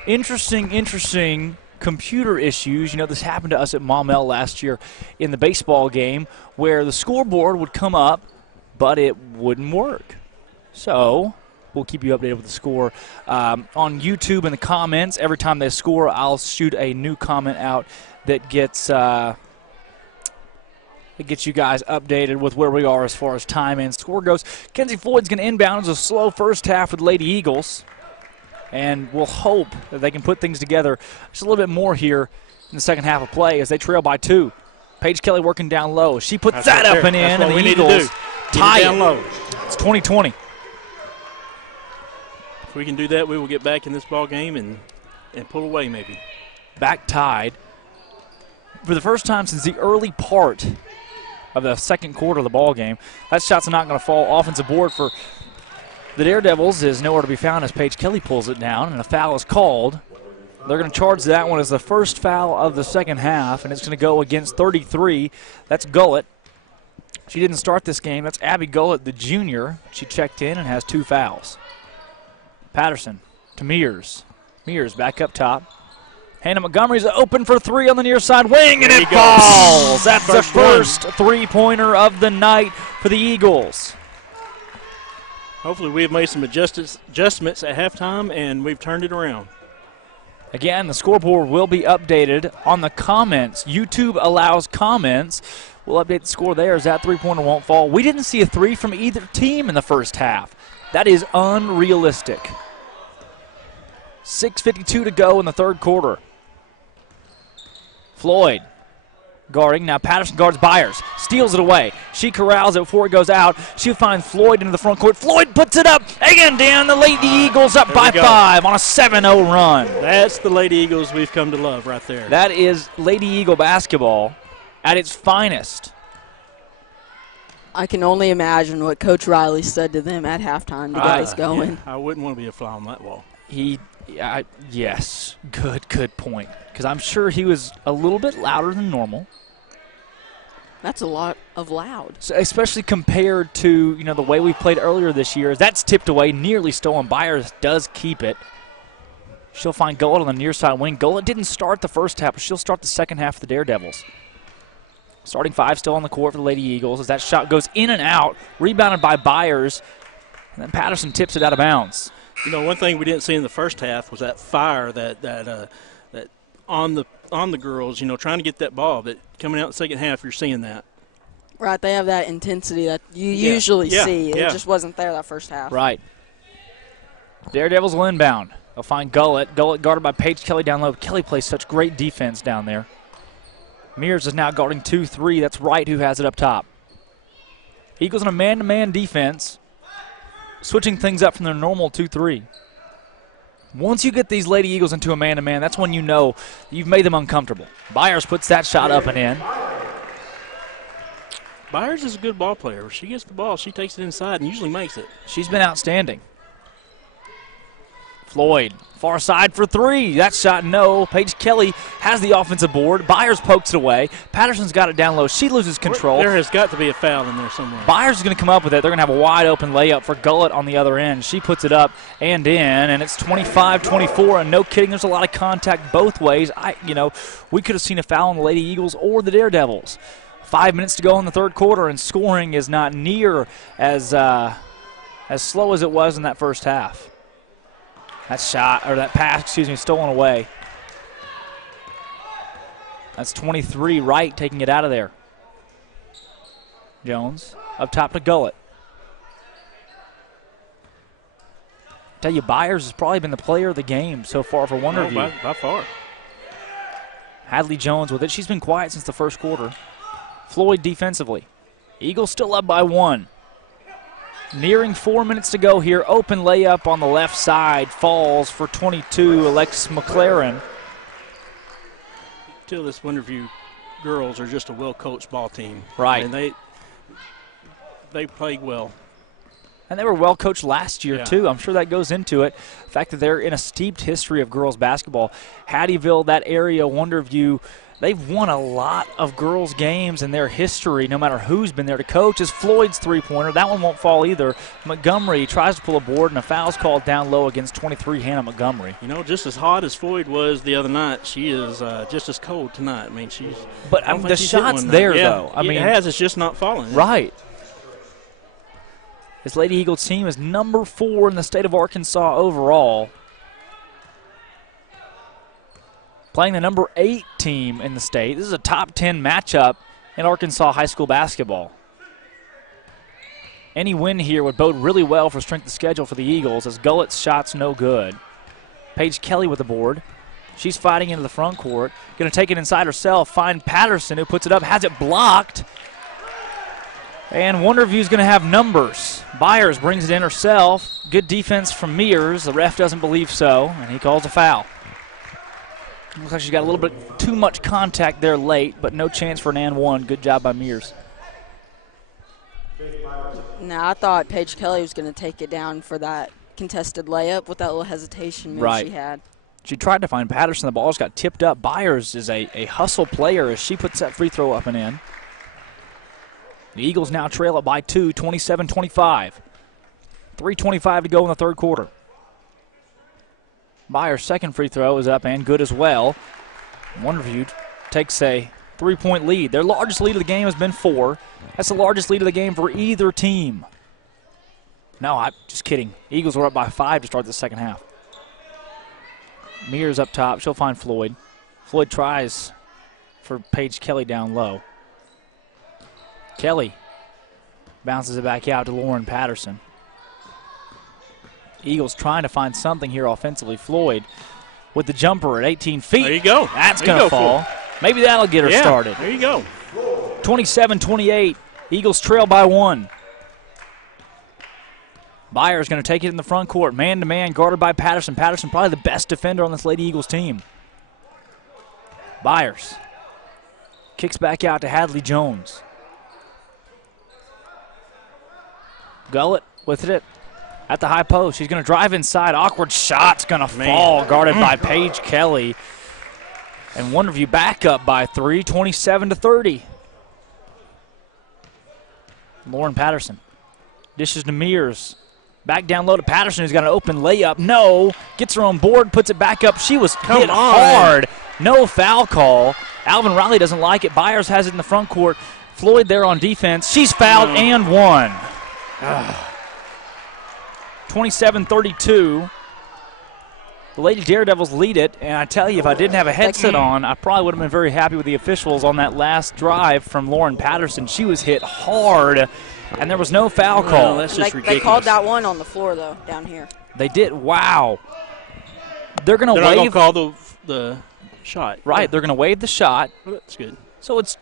interesting computer issues. You know, this happened to us at Maumelle last year in the baseball game where the scoreboard would come up, but it wouldn't work. So we'll keep you updated with the score on YouTube in the comments. Every time they score, I'll shoot a new comment out that gets you guys updated with where we are as far as time and score goes. Kenzie Floyd's going to inbound. It's a slow first half with the Lady Eagles. And we'll hope that they can put things together just a little bit more here in the second half of play as they trail by 2. Paige Kelly working down low. She puts that up and in, and the Eagles tie it. Low. It's 20-20. If we can do that, we will get back in this ball game and pull away maybe. Back tied for the first time since the early part of the second quarter of the ball game. That shot's not going to fall. Offensive board for the Daredevils is nowhere to be found as Paige Kelly pulls it down, and a foul is called. They're going to charge that one as the first foul of the second half, and it's going to go against 33. That's Gullett. She didn't start this game. That's Abby Gullett, the junior. She checked in and has 2 fouls. Patterson to Mears. Mears back up top. Hannah Montgomery's open for 3 on the near side wing, and it falls. That's the first three-pointer of the night for the Eagles. Hopefully we have made some adjustments at halftime, and we've turned it around. Again, the scoreboard will be updated on the comments. YouTube allows comments. We'll update the score there as that three-pointer won't fall. We didn't see a 3 from either team in the first half. That is unrealistic. 6:52 to go in the third quarter. Floyd guarding. Now Patterson guards Byers. Steals it away. She corrals it before it goes out. She'll find Floyd into the front court. Floyd puts it up. And down the Lady Eagles up by 5 on a 7-0 run. That's the Lady Eagles we've come to love right there. That is Lady Eagle basketball at its finest. I can only imagine what Coach Riley said to them at halftime to get us going. Yeah, I wouldn't want to be a fly on that wall. Yes, good point. Because I'm sure he was a little bit louder than normal. That's a lot of loud. So especially compared to, you know, the way we played earlier this year. That's tipped away, nearly stolen. Byers does keep it. She'll find Gullett on the near side wing. Gullett didn't start the first half, but she'll start the second half for the Daredevils. Starting 5 still on the court for the Lady Eagles as that shot goes in and out, rebounded by Byers, and then Patterson tips it out of bounds. You know, one thing we didn't see in the first half was that fire that on the girls, you know, trying to get that ball. But coming out in the second half, you're seeing that. Right, they have that intensity that you usually see. It just wasn't there that first half. Right. Daredevils will inbound. They'll find Gullett. Gullett guarded by Paige Kelly down low. Kelly plays such great defense down there. Mears is now guarding 2-3. That's Wright who has it up top. Eagles in a man-to-man defense, switching things up from their normal 2-3. Once you get these Lady Eagles into a man-to-man, that's when you know you've made them uncomfortable. Byers puts that shot up and in. Byers is a good ball player. When she gets the ball, she takes it inside and usually makes it. She's been outstanding. Floyd, far side for 3. That shot, no. Paige Kelly has the offensive board. Byers pokes it away. Patterson's got it down low. She loses control. There has got to be a foul in there somewhere. Byers is going to come up with it. They're going to have a wide open layup for Gullett on the other end. She puts it up and in, and it's 25-24. And no kidding, there's a lot of contact both ways. We could have seen a foul on the Lady Eagles or the Daredevils. 5 minutes to go in the third quarter, and scoring is not near as slow as it was in that first half. That pass, stolen away. That's 23 Wright taking it out of there. Jones up top to Gullett. Tell you, Byers has probably been the player of the game so far for Wonderview. By far. Hadley Jones with it. She's been quiet since the first quarter. Floyd defensively. Eagles still up by 1. Nearing 4 minutes to go here. Open layup on the left side. Falls for 22, Alexis McLaren. Till this Wonderview girls are just a well-coached ball team. Right. And they played well. And they were well coached last year, Yeah. too. I'm sure that goes into it. The fact that they're in a steeped history of girls basketball. Hattieville, that area, Wonderview, they've won a lot of girls' games in their history, no matter who's been there to coach. Is Floyd's three-pointer. That one won't fall either. Montgomery tries to pull a board, and a foul's called down low against 23 Hannah Montgomery. You know, just as hot as Floyd was the other night, she is just as cold tonight. I mean, she's. But I don't the think she's hit shot's one there, night. Yeah, though. I mean, it has. It's just not falling. Right. This Lady Eagles team is number 4 in the state of Arkansas overall. Playing the number 8 team in the state. This is a top 10 matchup in Arkansas high school basketball. Any win here would bode really well for strength of schedule for the Eagles, as Gullett's shot's no good. Paige Kelly with the board. She's fighting into the front court. Going to take it inside herself. Find Patterson, who puts it up. Has it blocked. And Wonderview's going to have numbers. Byers brings it in herself. Good defense from Mears. The ref doesn't believe so, and he calls a foul. Looks like she's got a little bit too much contact there late, but no chance for an and one. Good job by Mears. Now, I thought Paige Kelly was going to take it down for that contested layup with that little hesitation move Right. she had. She tried to find Patterson. The ball just got tipped up. Byers is a hustle player as she puts that free throw up and in. The Eagles now trail it by 2, 27-25. 3:25 to go in the third quarter. Byers' second free throw is up and good as well. Wonderview takes a 3-point lead. Their largest lead of the game has been 4. That's the largest lead of the game for either team. No, I'm just kidding. Eagles were up by 5 to start the second half. Mears up top. She'll find Floyd. Floyd tries for Paige Kelly down low. Kelly bounces it back out to Lauren Patterson. Eagles trying to find something here offensively. Floyd with the jumper at 18 feet. There you go. That's There you going to go, fall. Maybe that'll get her started. There you go. 27-28. Eagles trail by 1. Byers going to take it in the front court. Man-to-man guarded by Patterson. Patterson probably the best defender on this Lady Eagles team. Byers kicks back out to Hadley Jones. Gullett with it at the high post. She's going to drive inside. Awkward shot's going to fall, guarded by Paige Kelly. And Wonderview back up by 3, 27-30. Lauren Patterson dishes to Mears. Back down low to Patterson, who's got an open layup. No. Gets her on board, puts it back up. She was hit hard. No foul call. Alvin Riley doesn't like it. Byers has it in the front court. Floyd there on defense. She's fouled and won. 27-32. The Lady Daredevils lead it, and I tell you, if I didn't have a headset on, I probably would have been very happy with the officials on that last drive from Lauren Patterson. She was hit hard, and there was no foul call. That's just ridiculous. They called that one on the floor, though, down here. They did. Wow. They're going to They're waive. not going to call the shot. Right, they're going to waive the shot. That's good. So it's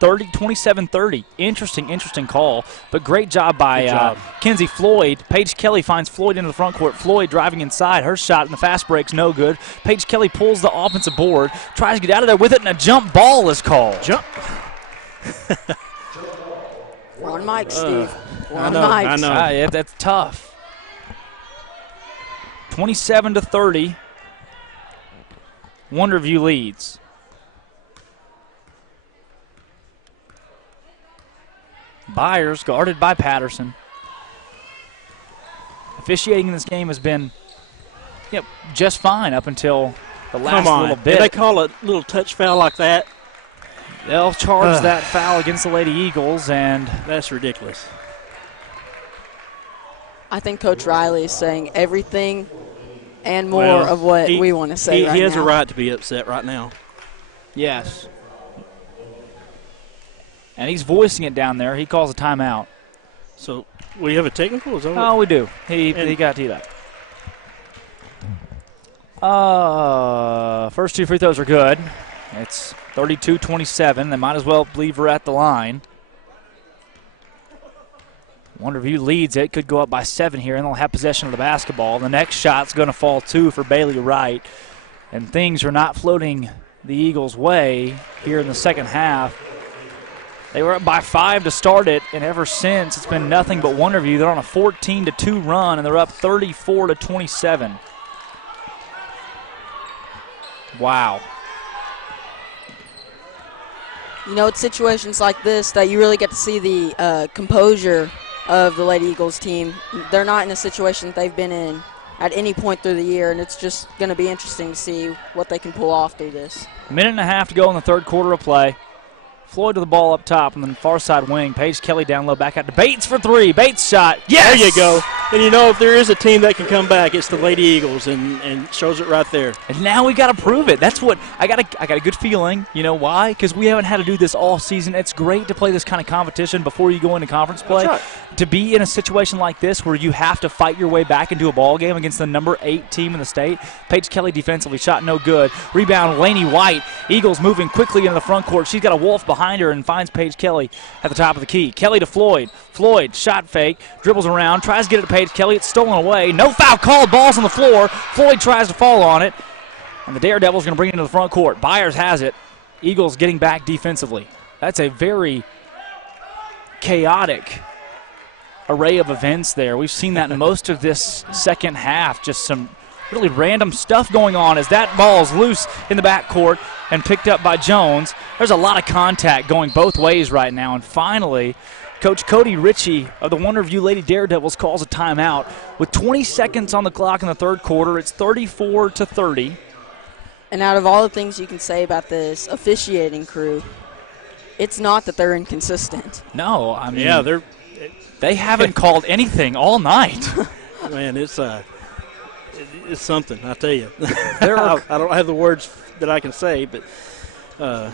27-30. Interesting call, but great job by Kenzie Floyd. Paige Kelly finds Floyd into the front court. Floyd driving inside. Her shot in the fast break's no good. Paige Kelly pulls the offensive board, tries to get out of there with it, and a jump ball is called. We're on mic, Steve. We're on I mic. know. Yeah, that's tough. 27-30. Wonderview leads. Byers guarded by Patterson. Officiating in this game has been just fine up until the last little bit. If they call a little touch foul like that, they'll charge that foul against the Lady Eagles, and that's ridiculous. I think Coach Riley is saying everything and more of what we want to say right now. He has a right to be upset right now. yes. And he's voicing it down there. He calls a timeout. So we have a technical? Is that Oh, we do. He got teed up. First 2 free throws are good. It's 32-27. They might as well believe we're at the line. Wonderview leads it. Could go up by 7 here, and they'll have possession of the basketball. The next shot's going to fall, too, for Bailey Wright. And things are not floating the Eagles' way here in the second half. They were up by 5 to start it, and ever since it's been nothing but Wonderview. They're on a 14-2 run, and they're up 34-27. Wow. You know, it's situations like this that you really get to see the composure of the Lady Eagles team. They're not in a situation that they've been in at any point through the year, and it's just going to be interesting to see what they can pull off through this. Minute and a half to go in the third quarter of play. Floyd to the ball up top on the far side wing. Paige Kelly down low, back out to Bates for 3. Bates shot. Yes! There you go. And you know, if there is a team that can come back, it's the Lady Eagles, and shows it right there. And now we got to prove it. That's what I got a good feeling. You know why? Because we haven't had to do this all season. It's great to play this kind of competition before you go into conference play. That's right. To be in a situation like this where you have to fight your way back into a ball game against the number 8 team in the state. Paige Kelly defensively shot no good. Rebound Lainey White. Eagles moving quickly into the front court. She's got a Wolf behind her and finds Paige Kelly at the top of the key. Kelly to Floyd. Floyd shot fake, dribbles around, tries to get it to Paige Kelly. It's stolen away. No foul called. Ball's on the floor. Floyd tries to fall on it, and the Daredevil's going to bring it into the front court. Byers has it. Eagles getting back defensively. That's a very chaotic array of events there. We've seen that in most of this second half. Just some really random stuff going on as that ball's loose in the backcourt and picked up by Jones. There's a lot of contact going both ways right now, and finally Coach Cody Ritchie of the Wonderview Lady Daredevils calls a timeout. With 20 seconds on the clock in the third quarter, it's 34-30. And out of all the things you can say about this officiating crew, it's not that they're inconsistent. No, I mean, yeah, they haven't called anything all night. Man, it's something, I tell you. I don't have the words that I can say, but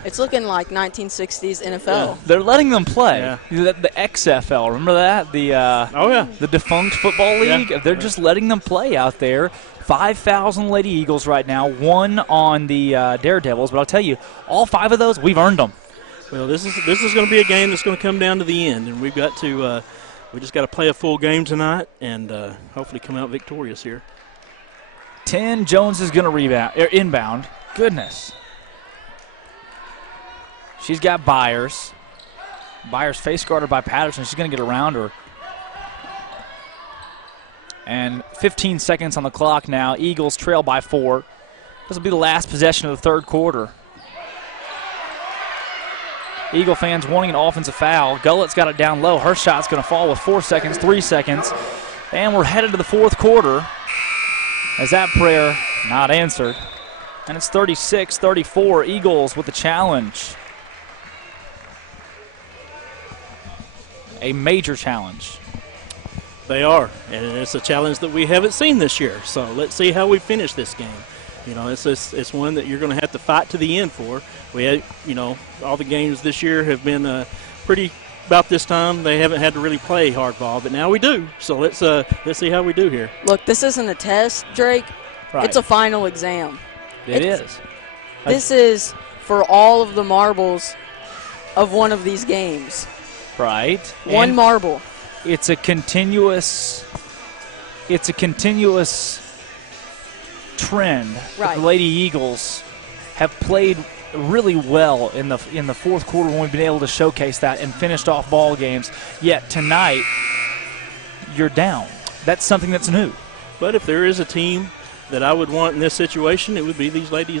it's looking like 1960s NFL. Yeah. They're letting them play. Yeah. The XFL, remember that? The defunct football league. Yeah. They're just letting them play out there. 5,000 Lady Eagles right now, 1 on the Daredevils. But I'll tell you, all 5 of those, we've earned them. Well, this is going to be a game that's going to come down to the end, and we've got to we just got to play a full game tonight and hopefully come out victorious here. 10. Jones is going to inbound. Goodness. She's got Byers. Byers face guarded by Patterson. She's going to get around her. And 15 seconds on the clock now. Eagles trail by 4. This will be the last possession of the third quarter. Eagle fans wanting an offensive foul. Gullett's got it down low. Her shot's going to fall with 4 seconds, 3 seconds. And we're headed to the fourth quarter as that prayer not answered. And it's 36-34. Eagles with the challenge. A major challenge. They are, and it's a challenge that we haven't seen this year. So let's see how we finish this game. You know, it's one that you're going to have to fight to the end for. We had, you know, all the games this year have been pretty about this time. They haven't had to really play hardball, but now we do. So let's see how we do here. Look, this isn't a test, Drake. Right. It's a final exam. It is. This is for all of the marbles of one of these games. Right. One and marble. It's a continuous trend. Right. The Lady Eagles have played really well in the fourth quarter when we've been able to showcase that and finished off ball games. Yet tonight, you're down. That's something that's new. But if there is a team that I would want in this situation, it would be these Lady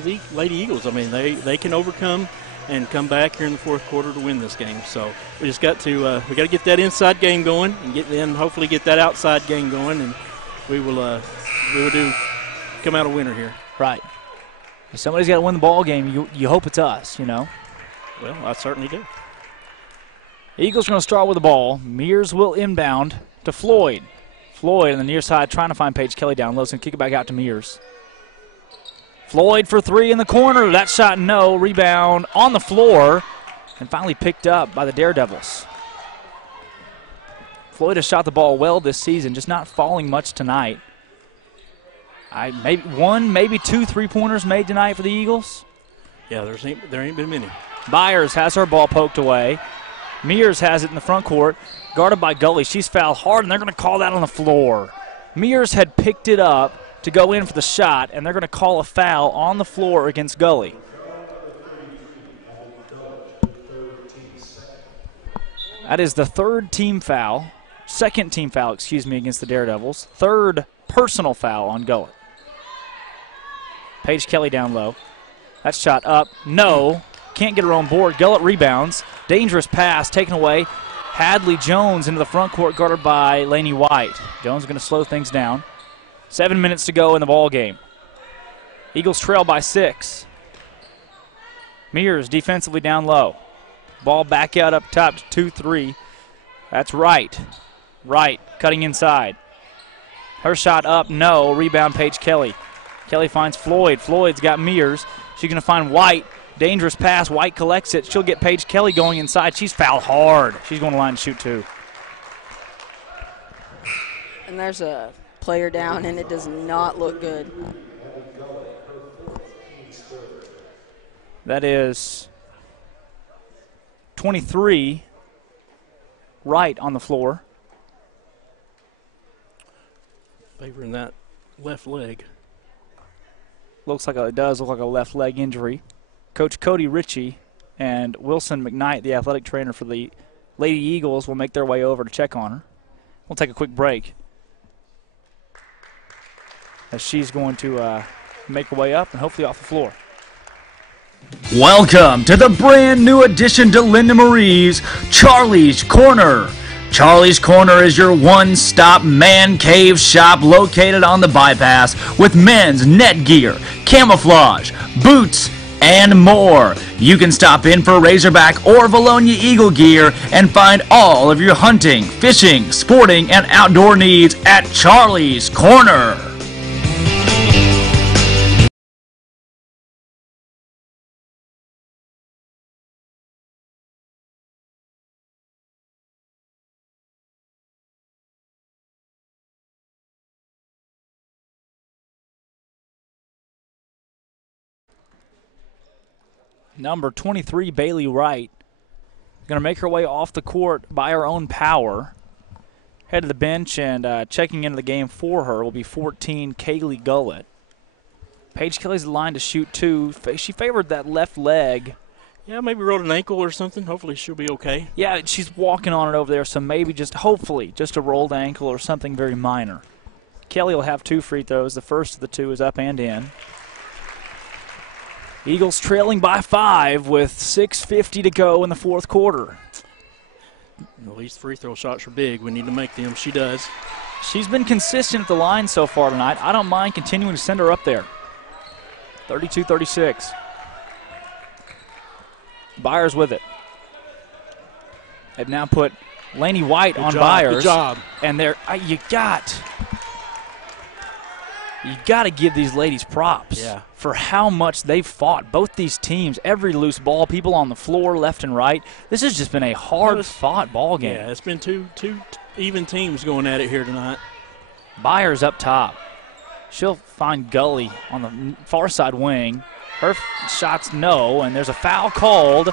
Eagles. I mean, they can overcome and come back here in the fourth quarter to win this game. So we just got to get that inside game going and hopefully get that outside game going, and we will come out a winner here. Right. If somebody's got to win the ball game. You hope it's us, you know. Well, I certainly do. Eagles are going to start with the ball. Mears will inbound to Floyd. Floyd on the near side trying to find Paige Kelly down low, so kick it back out to Mears. Floyd for 3 in the corner. That shot, no. Rebound on the floor. and finally picked up by the Daredevils. Floyd has shot the ball well this season, just not falling much tonight. Maybe two three-pointers made tonight for the Eagles. Yeah, there ain't been many. Byers has her ball poked away. Mears has it in the front court, guarded by Gully. She's fouled hard, and they're going to call that on the floor. Mears had picked it up to go in for the shot, and they're going to call a foul on the floor against Gully. That is the second team foul, against the Daredevils. Third personal foul on Gully. Paige Kelly down low. That shot up, no. Can't get her on board. Gullett rebounds. Dangerous pass taken away. Hadley Jones into the front court, guarded by Laney White. Jones is going to slow things down. 7 minutes to go in the ball game. Eagles trail by 6. Mears defensively down low. Ball back out up top to 2-3. That's Wright. Wright cutting inside. Her shot up, no. Rebound Paige Kelly. Kelly finds Floyd. Floyd's got Mears. She's going to find White. Dangerous pass. White collects it. She'll get Paige Kelly going inside. She's fouled hard. She's going to line and shoot too. And there's a player down, and it does not look good. That is 23 Wright on the floor. Favoring that left leg. It does look like a left leg injury. Coach Cody Ritchie and Wilson McKnight, the athletic trainer for the Lady Eagles, will make their way over to check on her. We'll take a quick break as she's going to make her way up and hopefully off the floor. Welcome to the brand new addition to Linda Marie's Charlie's Corner. Charlie's Corner is your one-stop man cave shop located on the bypass with men's net gear, camouflage, boots, and more. You can stop in for Razorback or Vilonia Eagle gear and find all of your hunting, fishing, sporting, and outdoor needs at Charlie's Corner. Number 23, Bailey Wright, going to make her way off the court by her own power. Head to the bench, and checking into the game for her will be 14, Kaylee Gullett. Paige Kelly's the line to shoot two. She favored that left leg. Yeah, maybe rolled an ankle or something. Hopefully she'll be okay. Yeah, she's walking on it over there, so maybe hopefully just a rolled ankle or something very minor. Kelly will have 2 free throws. The first of the 2 is up and in. Eagles trailing by 5 with 6:50 to go in the fourth quarter. Well, these free throw shots are big. We need to make them. She does. She's been consistent at the line so far tonight. I don't mind continuing to send her up there. 32-36. Byers with it. They've now put Laney White on Byers. Good job. And you got to give these ladies props for how much they've fought. Both these teams, every loose ball, people on the floor left and right. This has just been a hard-fought ball game. Yeah, it's been two even teams going at it here tonight. Byers up top. She'll find Gully on the far side wing. Her shot's no, and there's a foul called.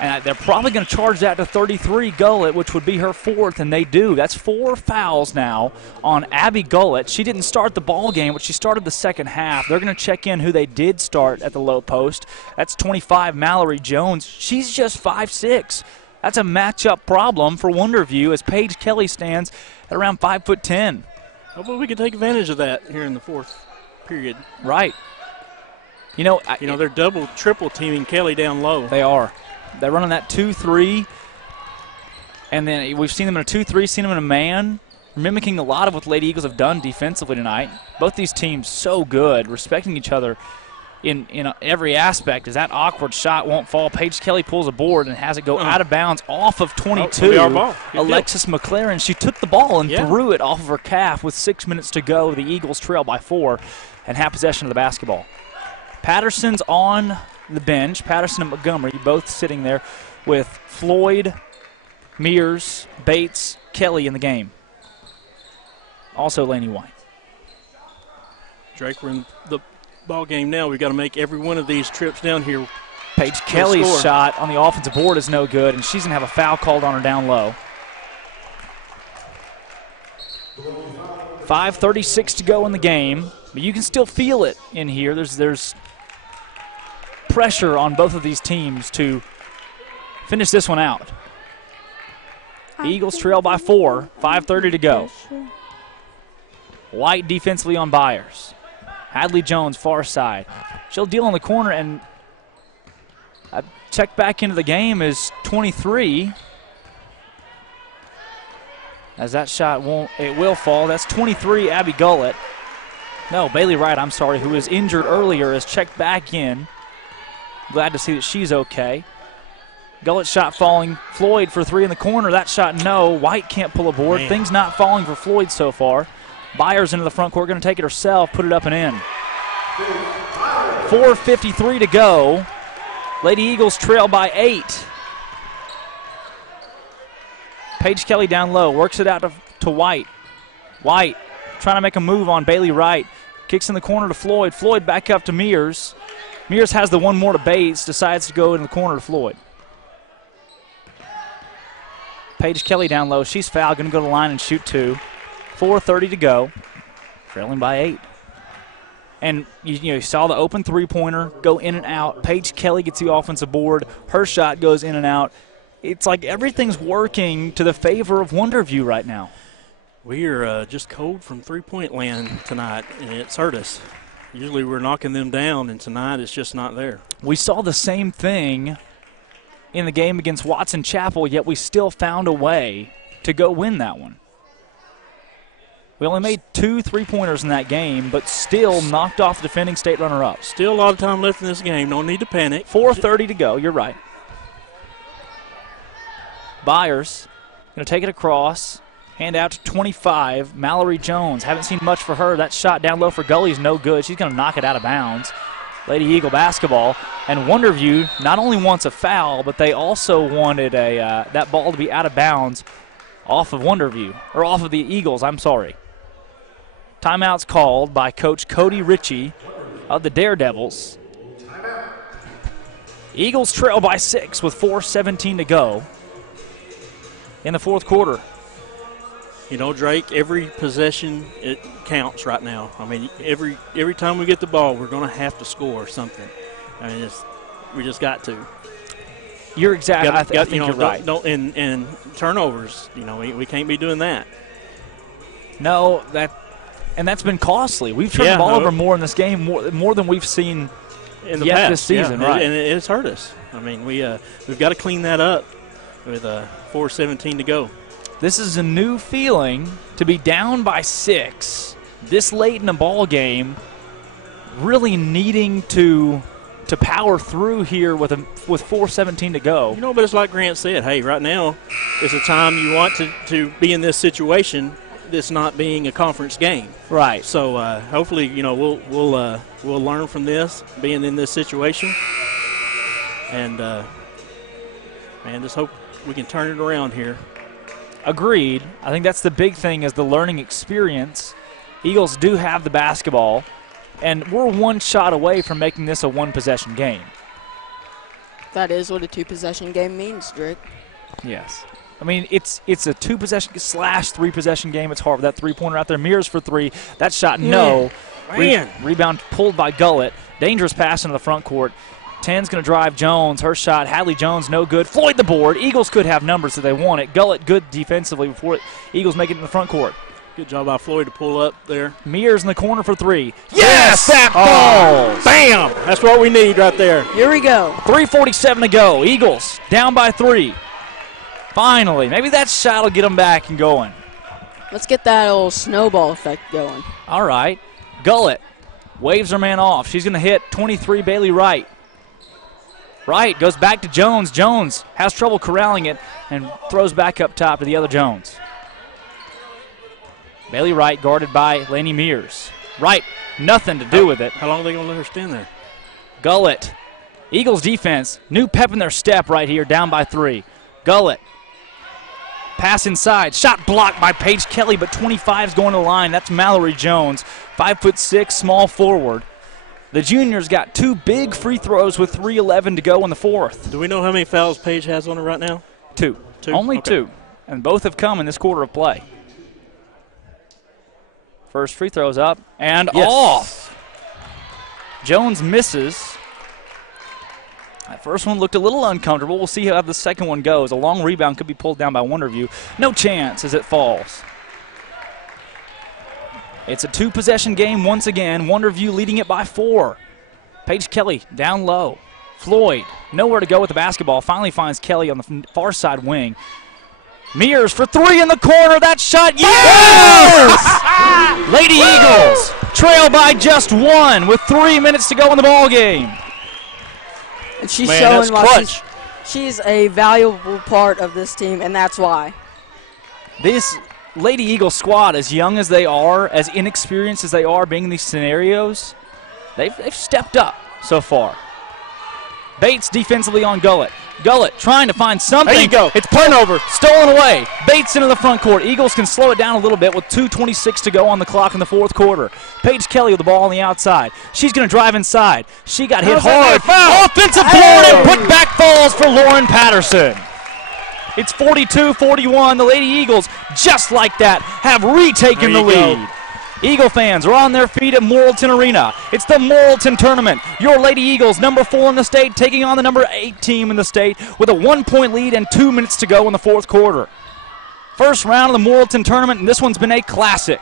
And they're probably going to charge that to 33 Gullett, which would be her 4th, and they do. That's 4 fouls now on Abby Gullett. She didn't start the ball game, but she started the second half. They're going to check in who they did start at the low post. That's 25 Mallory Jones. She's just 5'6". That's a matchup problem for Wonderview as Paige Kelly stands at around 5'10". Hopefully we can take advantage of that here in the fourth period. Right. They're double, triple teaming Kelly down low. They are. They're running that 2-3, and then we've seen them in a 2-3, seen them in a man, mimicking a lot of what the Lady Eagles have done defensively tonight. Both these teams so good, respecting each other in every aspect, as that awkward shot won't fall. Paige Kelly pulls a board and has it go out of bounds off of 22. Alexis McLaren, she took the ball and threw it off of her calf with 6 minutes to go. The Eagles trail by 4 and have possession of the basketball. Patterson's on the bench. Patterson and Montgomery both sitting there with Floyd, Mears, Bates, Kelly in the game. Also Laney White. Drake, we're in the ball game now. We've got to make every one of these trips down here. Paige Kelly's shot on the offensive board is no good, and she's going to have a foul called on her down low. 5:36 to go in the game, but you can still feel it in here. There's pressure on both of these teams to finish this one out. The Eagles trail by 4, 5:30 to go. White defensively on Byers. Hadley Jones, far side. She'll deal in the corner, and check back into the game is 23. As that shot will fall. That's 23, Abby Gullett. No, Bailey Wright, I'm sorry, who was injured earlier, is checked back in. Glad to see that she's okay. Gullett shot falling. Floyd for 3 in the corner. That shot, no. White can't pull a board. Man. Things not falling for Floyd so far. Byers into the front court, going to take it herself, put it up and in. 4:53 to go. Lady Eagles trail by 8. Paige Kelly down low, works it out to White. White trying to make a move on Bailey Wright. Kicks in the corner to Floyd. Floyd back up to Mears. Mears has the one more to Bates, decides to go in the corner to Floyd. Paige Kelly down low. She's fouled, going to go to the line and shoot 2. 4:30 to go. Trailing by 8. And you saw the open three-pointer go in and out. Paige Kelly gets the offensive board. Her shot goes in and out. It's like everything's working to the favor of Wonderview right now. We are just cold from three-point land tonight, and it's hurt us. Usually we're knocking them down, and tonight it's just not there. We saw the same thing in the game against Watson Chapel, yet we still found a way to go win that one. We only made 2 3-pointers in that game, but still knocked off the defending state runner-up. Still a lot of time left in this game. No need to panic. 4:30 to go. You're right. Byers going to take it across, hand out to 25. Mallory Jones. Haven't seen much for her. That shot down low for Gully is no good. She's going to knock it out of bounds. Lady Eagle basketball. And Wonderview not only wants a foul, but they also wanted that ball to be out of bounds off of Wonderview, or off of the Eagles, I'm sorry. Timeout's called by Coach Cody Ritchie of the Daredevils. Eagles trail by 6 with 4:17 to go in the fourth quarter. You know, Drake, every possession, it counts right now. I mean, every time we get the ball, we're going to have to score something. I mean, we just got to. You're exactly. I think you're right. And turnovers, we can't be doing that. No, that's been costly. We've turned the ball over more in this game, more than we've seen in the past this season. Yeah. Right, and it's hurt us. I mean, we've got to clean that up with 4:17 to go. This is a new feeling to be down by 6 this late in a ball game, really needing to power through here with 4:17 to go. But it's like Grant said. Hey, right now is the time you want to be in this situation. This not being a conference game, right? So hopefully, we'll learn from this, being in this situation, and just hope we can turn it around here. Agreed. I think that's the big thing, is the learning experience. Eagles do have the basketball, and we're one shot away from making this a one-possession game. That is what a 2-possession game means, Drake. Yes. I mean, it's a 2-possession / 3-possession game. It's hard with that three-pointer out there. Mears for 3. That shot, no. Rebound pulled by Gullett. Dangerous pass into the front court. 10's going to drive Jones. Her shot, Hadley Jones, no good. Floyd the board. Eagles could have numbers if they want it. Gullett good defensively before Eagles make it in the front court. Good job by Floyd to pull up there. Mears in the corner for 3. Yes, that falls. Bam! That's what we need right there. Here we go. 3:47 to go. Eagles down by 3. Finally, maybe that shot will get them back and going. Let's get that old snowball effect going. All right. Gullett waves her man off. She's going to hit 23, Bailey Wright. Wright goes back to Jones. Jones has trouble corralling it and throws back up top to the other Jones. Bailey Wright guarded by Laney Mears. Wright, nothing to do with it. How long are they going to let her stand there? Gullett Eagles defense, new pep in their step right here, down by 3. Gullett. Pass inside. Shot blocked by Paige Kelly, but 25 is going to the line. That's Mallory Jones, 5'6", small forward. The juniors got 2 big free throws with 3:11 to go in the fourth. Do we know how many fouls Paige has on her right now? 2. Only okay. 2. And both have come in this quarter of play. First free throw's up and off. Jones misses. That first one looked a little uncomfortable. We'll see how the second one goes. A long rebound could be pulled down by Wonderview. No chance as it falls. It's a 2-possession game once again. Wonderview leading it by 4. Paige Kelly down low. Floyd nowhere to go with the basketball. Finally finds Kelly on the far side wing. Mears for 3 in the corner. That shot, yes! Lady Eagles trail by just 1 with 3 minutes to go in the ball game. And she's Man, showing why clutch. she's a valuable part of this team, and that's why. This Lady Eagles squad, as young as they are, as inexperienced as they are being in these scenarios, they've stepped up so far. Bates defensively on Gullett. Gullett trying to find something. There you go. It's turnover. Stolen away. Bates into the front court. Eagles can slow it down a little bit with 2:26 to go on the clock in the fourth quarter. Paige Kelly with the ball on the outside. She's going to drive inside. She got hit hard. Offensive board and put back falls for Lauren Patterson. It's 42-41. The Lady Eagles, just like that, have retaken the lead. Eagle fans are on their feet at Morrilton Arena. It's the Morrilton Tournament. Your Lady Eagles, number 4 in the state, taking on the number 8 team in the state with a 1-point lead and 2 minutes to go in the fourth quarter. First round of the Morrilton Tournament, and this one's been a classic.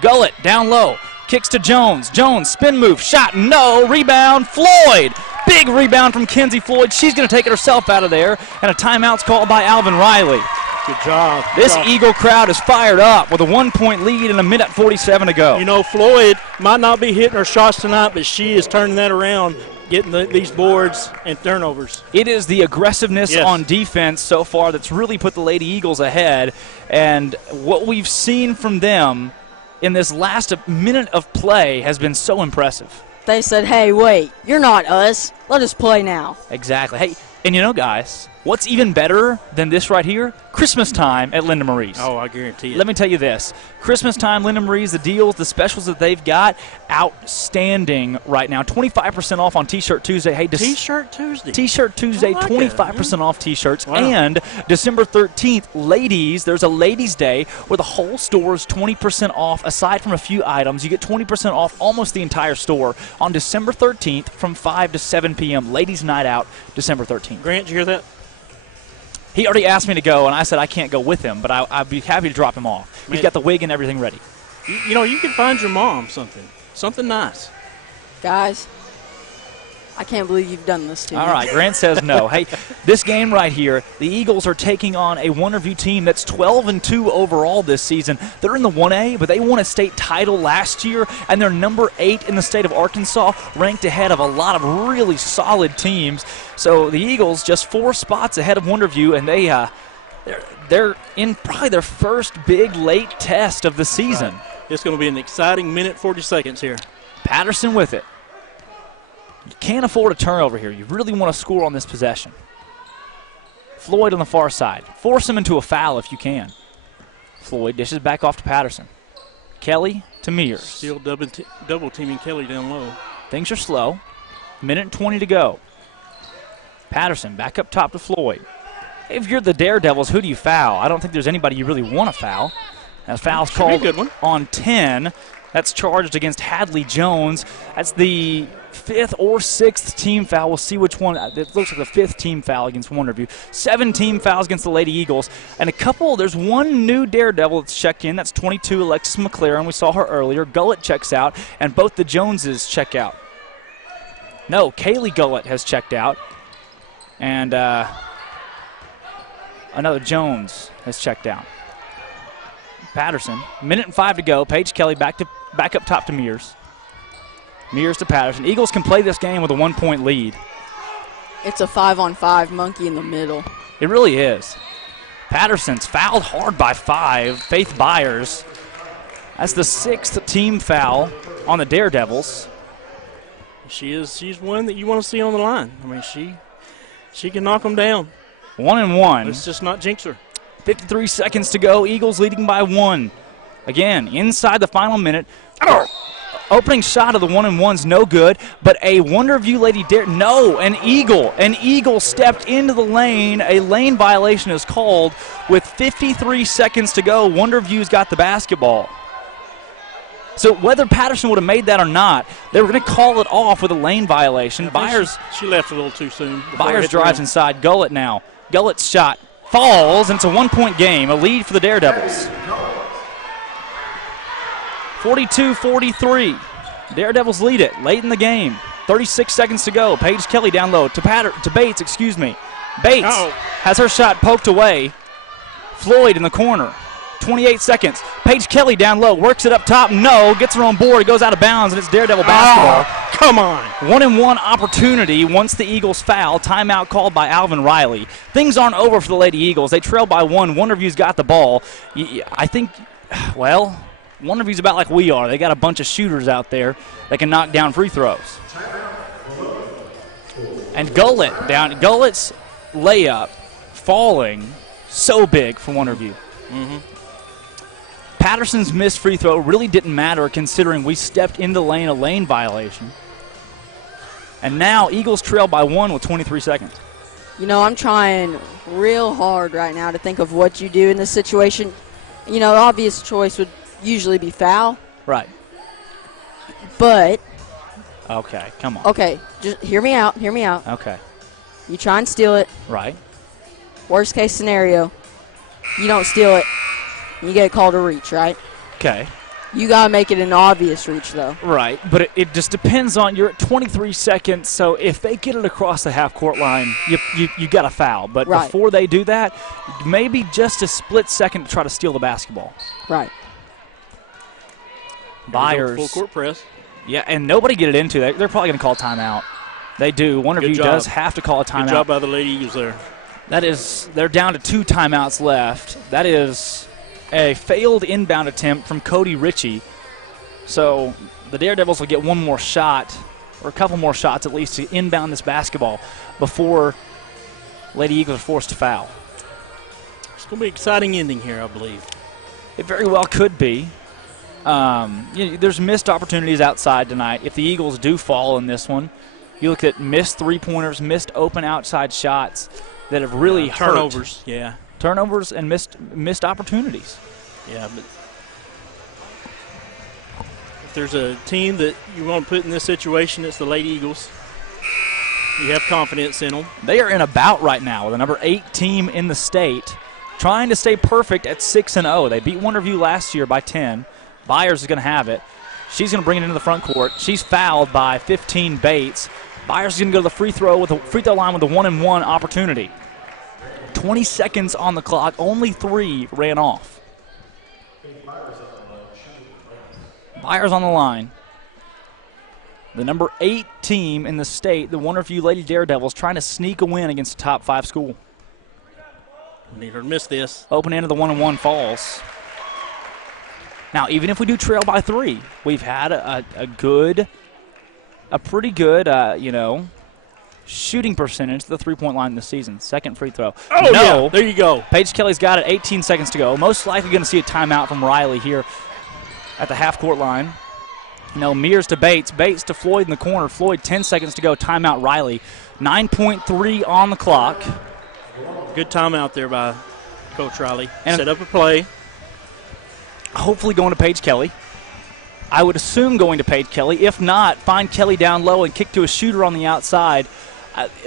Gullett down low, kicks to Jones. Jones, spin move, shot, no, rebound, Floyd. Big rebound from Kenzie Floyd. She's going to take it herself out of there, and a timeout's called by Alvin Riley. Good job. This Eagle crowd is fired up with a 1-point lead and a minute 47 to go. You know, Floyd might not be hitting her shots tonight, but she is turning that around, getting these boards and turnovers. It is the aggressiveness on defense so far that's really put the Lady Eagles ahead, and what we've seen from them in this last minute of play has been so impressive. They said, hey, wait, you're not us. Let us play now. Exactly. Hey, and you know, guys, what's even better than this right here? Christmas time at Linda Marie's. Oh, I guarantee it. Let me tell you this. Christmas time, Linda Marie's, the deals, the specials that they've got, outstanding right now. 25% off on T-Shirt Tuesday. Hey, T-Shirt Tuesday. T-Shirt Tuesday, I like 25% off T-shirts. Wow. And December 13th, ladies, there's a Ladies' Day where the whole store is 20% off. Aside from a few items, you get 20% off almost the entire store on December 13th from 5 to 7 p.m. Ladies' Night Out, December 13th. Grant, did you hear that? He already asked me to go, and I said I can't go with him, but I'd be happy to drop him off. He's got the wig and everything ready. You know, you can find your mom something nice. Guys, I can't believe you've done this to me. All right, Grant says no. Hey, this game right here, the Eagles are taking on a Wonderview team that's 12-2 overall this season. They're in the 1A, but they won a state title last year, and they're number 8 in the state of Arkansas, ranked ahead of a lot of really solid teams. So the Eagles just 4 spots ahead of Wonderview, and they're in probably their first big late test of the season. Right. It's going to be an exciting minute 40 seconds here. Patterson with it. You can't afford a turnover here. You really want to score on this possession. Floyd on the far side. Force him into a foul if you can. Floyd dishes back off to Patterson. Kelly to Mears. Still double teaming Kelly down low. Things are slow. Minute and 20 to go. Patterson back up top to Floyd. If you're the Daredevils, who do you foul? I don't think there's anybody you really want to foul. That foul's called on 10. That's charged against Hadley Jones. That's the 5th or 6th team foul. We'll see which one. It looks like the 5th team foul against Wonderview. 7 team fouls against the Lady Eagles. And there's one new Daredevil that's checked in. That's 22, Alexis McLaren. We saw her earlier. Gullett checks out, and both the Joneses check out. No, Kaylee Gullett has checked out. And another Jones has checked out. Patterson, minute and 5 to go. Paige Kelly back up top to Mears. Mears to Patterson. Eagles can play this game with a 1-point lead. It's a 5-on-5 monkey in the middle. It really is. Patterson's fouled hard by 5. Faith Byers. That's the 6th team foul on the Daredevils. She's one that you want to see on the line. I mean, she can knock them down. 1-1. Let's just not jinx her. 53 seconds to go. Eagles leading by 1. Again, inside the final minute. Opening shot of the 1-1's no good, but a Wonderview Lady Dare. No, an Eagle stepped into the lane. A lane violation is called with 53 seconds to go. Wonderview's got the basketball. So whether Patterson would have made that or not, they were going to call it off with a lane violation. Byers, she left a little too soon. Byers drives inside. Gullett now. Gullett's shot falls, and it's a 1-point game, a lead for the Daredevils. 42-43. Daredevils lead it late in the game. 36 seconds to go. Paige Kelly down low to Bates, excuse me. Bates has her shot poked away. Floyd in the corner. 28 seconds. Paige Kelly down low, works it up top. No, gets her on board. It goes out of bounds, and it's Daredevil basketball. Come on. 1-1 opportunity once the Eagles foul. Timeout called by Alvin Riley. Things aren't over for the Lady Eagles. They trail by 1. Wonderview's got the ball. I think, well, Wonderview's about like we are. They got a bunch of shooters out there that can knock down free throws. And Gullett's layup falling so big for Wonderview. Mm-hmm. Patterson's missed free throw really didn't matter considering we stepped into a lane violation. And now Eagles trail by 1 with 23 seconds. You know, I'm trying real hard right now to think of what you do in this situation. You know, the obvious choice would usually be foul. Right. But. Okay, come on. Okay, just hear me out. Okay. You try and steal it. Right. Worst case scenario, you don't steal it. You get called a reach, right? Okay. You got to make it an obvious reach, though. Right, but it just depends on, you're at 23 seconds, so if they get it across the half-court line, you got a foul. But before they do that, maybe just a split second to try to steal the basketball. Right. Byers. Full court press. Yeah, and nobody get it into that. They're probably going to call timeout. They do. Wonderview does have to call a timeout. Good job by the Lady Eagles there. They're down to 2 timeouts left. That is a failed inbound attempt from Cody Ritchie. So the Daredevils will get one more shot, or a couple more shots at least, to inbound this basketball before Lady Eagles are forced to foul. It's going to be an exciting ending here, I believe. It very well could be. There's missed opportunities outside tonight. If the Eagles do fall in this one, you look at missed three-pointers, missed open outside shots that have really hurt. Turnovers, yeah. Turnovers and missed opportunities. Yeah, but if there's a team that you want to put in this situation, it's the Lady Eagles. You have confidence in them. They are in a bout right now with the number 8 team in the state, trying to stay perfect at 6-0. They beat Wonderview last year by 10. Byers is going to have it. She's going to bring it into the front court. She's fouled by 15 Bates. Byers is going to go to the free throw line with a 1-and-1 opportunity. 20 seconds on the clock. Only 3 ran off. Byers on the line. The number 8 team in the state, the Wonderview Lady Daredevils, trying to sneak a win against a top 5 school. We need her to miss this. Open end of the 1-and-1 falls. Now, even if we do trail by 3, we've had a pretty good, shooting percentage to the three-point line this season. Second free throw. Oh, no. Yeah, there you go. Paige Kelly's got it. 18 seconds to go. Most likely going to see a timeout from Riley here at the half-court line. Mears to Bates. Bates to Floyd in the corner. Floyd, 10 seconds to go. Timeout Riley. 9.3 on the clock. Good timeout there by Coach Riley. And set up a play. Hopefully going to Paige Kelly. I would assume going to Paige Kelly. If not, find Kelly down low and kick to a shooter on the outside.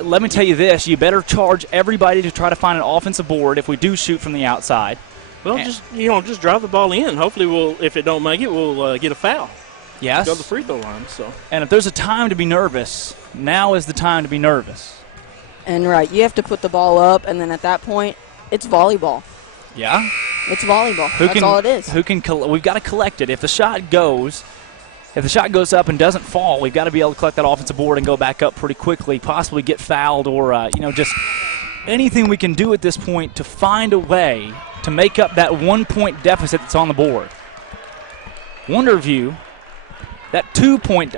Let me tell you this. You better charge everybody to try to find an offensive board if we do shoot from the outside. Well, just drive the ball in. Hopefully, if it don't make it, we'll get a foul. Yes. Go to the free throw line. So. And if there's a time to be nervous, now is the time to be nervous. And you have to put the ball up, and then at that point, it's volleyball. Yeah? It's volleyball. That's all it is. We've got to collect it. If the shot goes up and doesn't fall, we've got to be able to collect that offensive board and go back up pretty quickly, possibly get fouled or, just anything we can do at this point to find a way to make up that 1-point deficit that's on the board. Wonderview, that 2-point.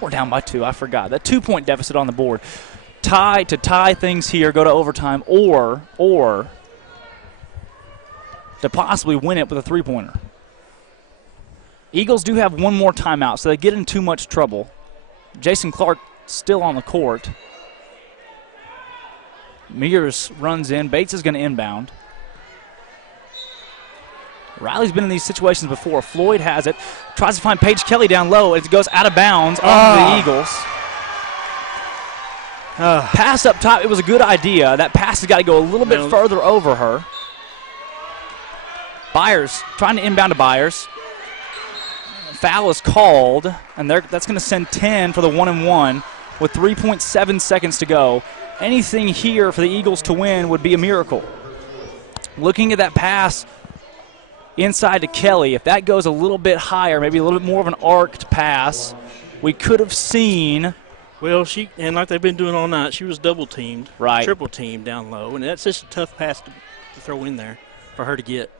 We're down by 2. I forgot. That 2-point deficit on the board. Tie things here, go to overtime, or to possibly win it with a 3-pointer. Eagles do have one more timeout, so they get in too much trouble. Jason Clark still on the court. Mears runs in. Bates is going to inbound. Riley's been in these situations before. Floyd has it. Tries to find Paige Kelly down low. It goes out of bounds on the Eagles. Pass up top. It was a good idea. That pass has got to go a little bit further over her. Byers trying to inbound to Byers. Foul is called, and that's going to send 10 for the 1-and-1 with 3.7 seconds to go. Anything here for the Eagles to win would be a miracle. Looking at that pass inside to Kelly, if that goes a little bit higher, maybe a little bit more of an arced pass, we could have seen. Well, and like they've been doing all night, she was double-teamed, right, triple-teamed down low, and that's just a tough pass to throw in there for her to get.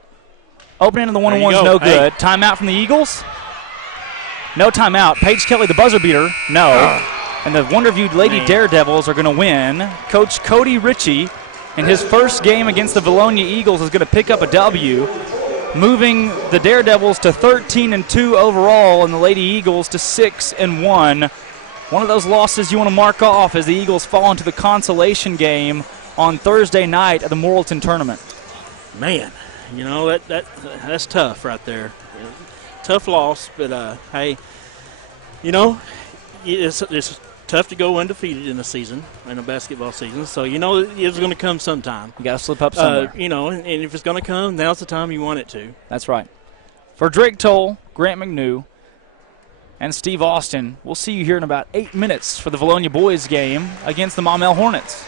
Opening in the 1-and-1 is no good. Timeout from the Eagles? No timeout. Paige Kelly, the buzzer beater, no. And the Wonderview Lady Daredevils are going to win. Coach Cody Ritchie, in his first game against the Vilonia Eagles, is going to pick up a W, moving the Daredevils to 13-2 overall and the Lady Eagles to 6-1. One of those losses you want to mark off as the Eagles fall into the consolation game on Thursday night at the Morrilton tournament. Man, you know, that's tough right there. Tough loss, but hey, you know, it's tough to go undefeated in a basketball season. So you know it's going to come sometime. You got to slip up somewhere. You know, and if it's going to come, now's the time you want it to. That's right. For Drake Toll, Grant McNew, and Steve Austin, we'll see you here in about 8 minutes for the Vilonia boys game against the Maumelle Hornets.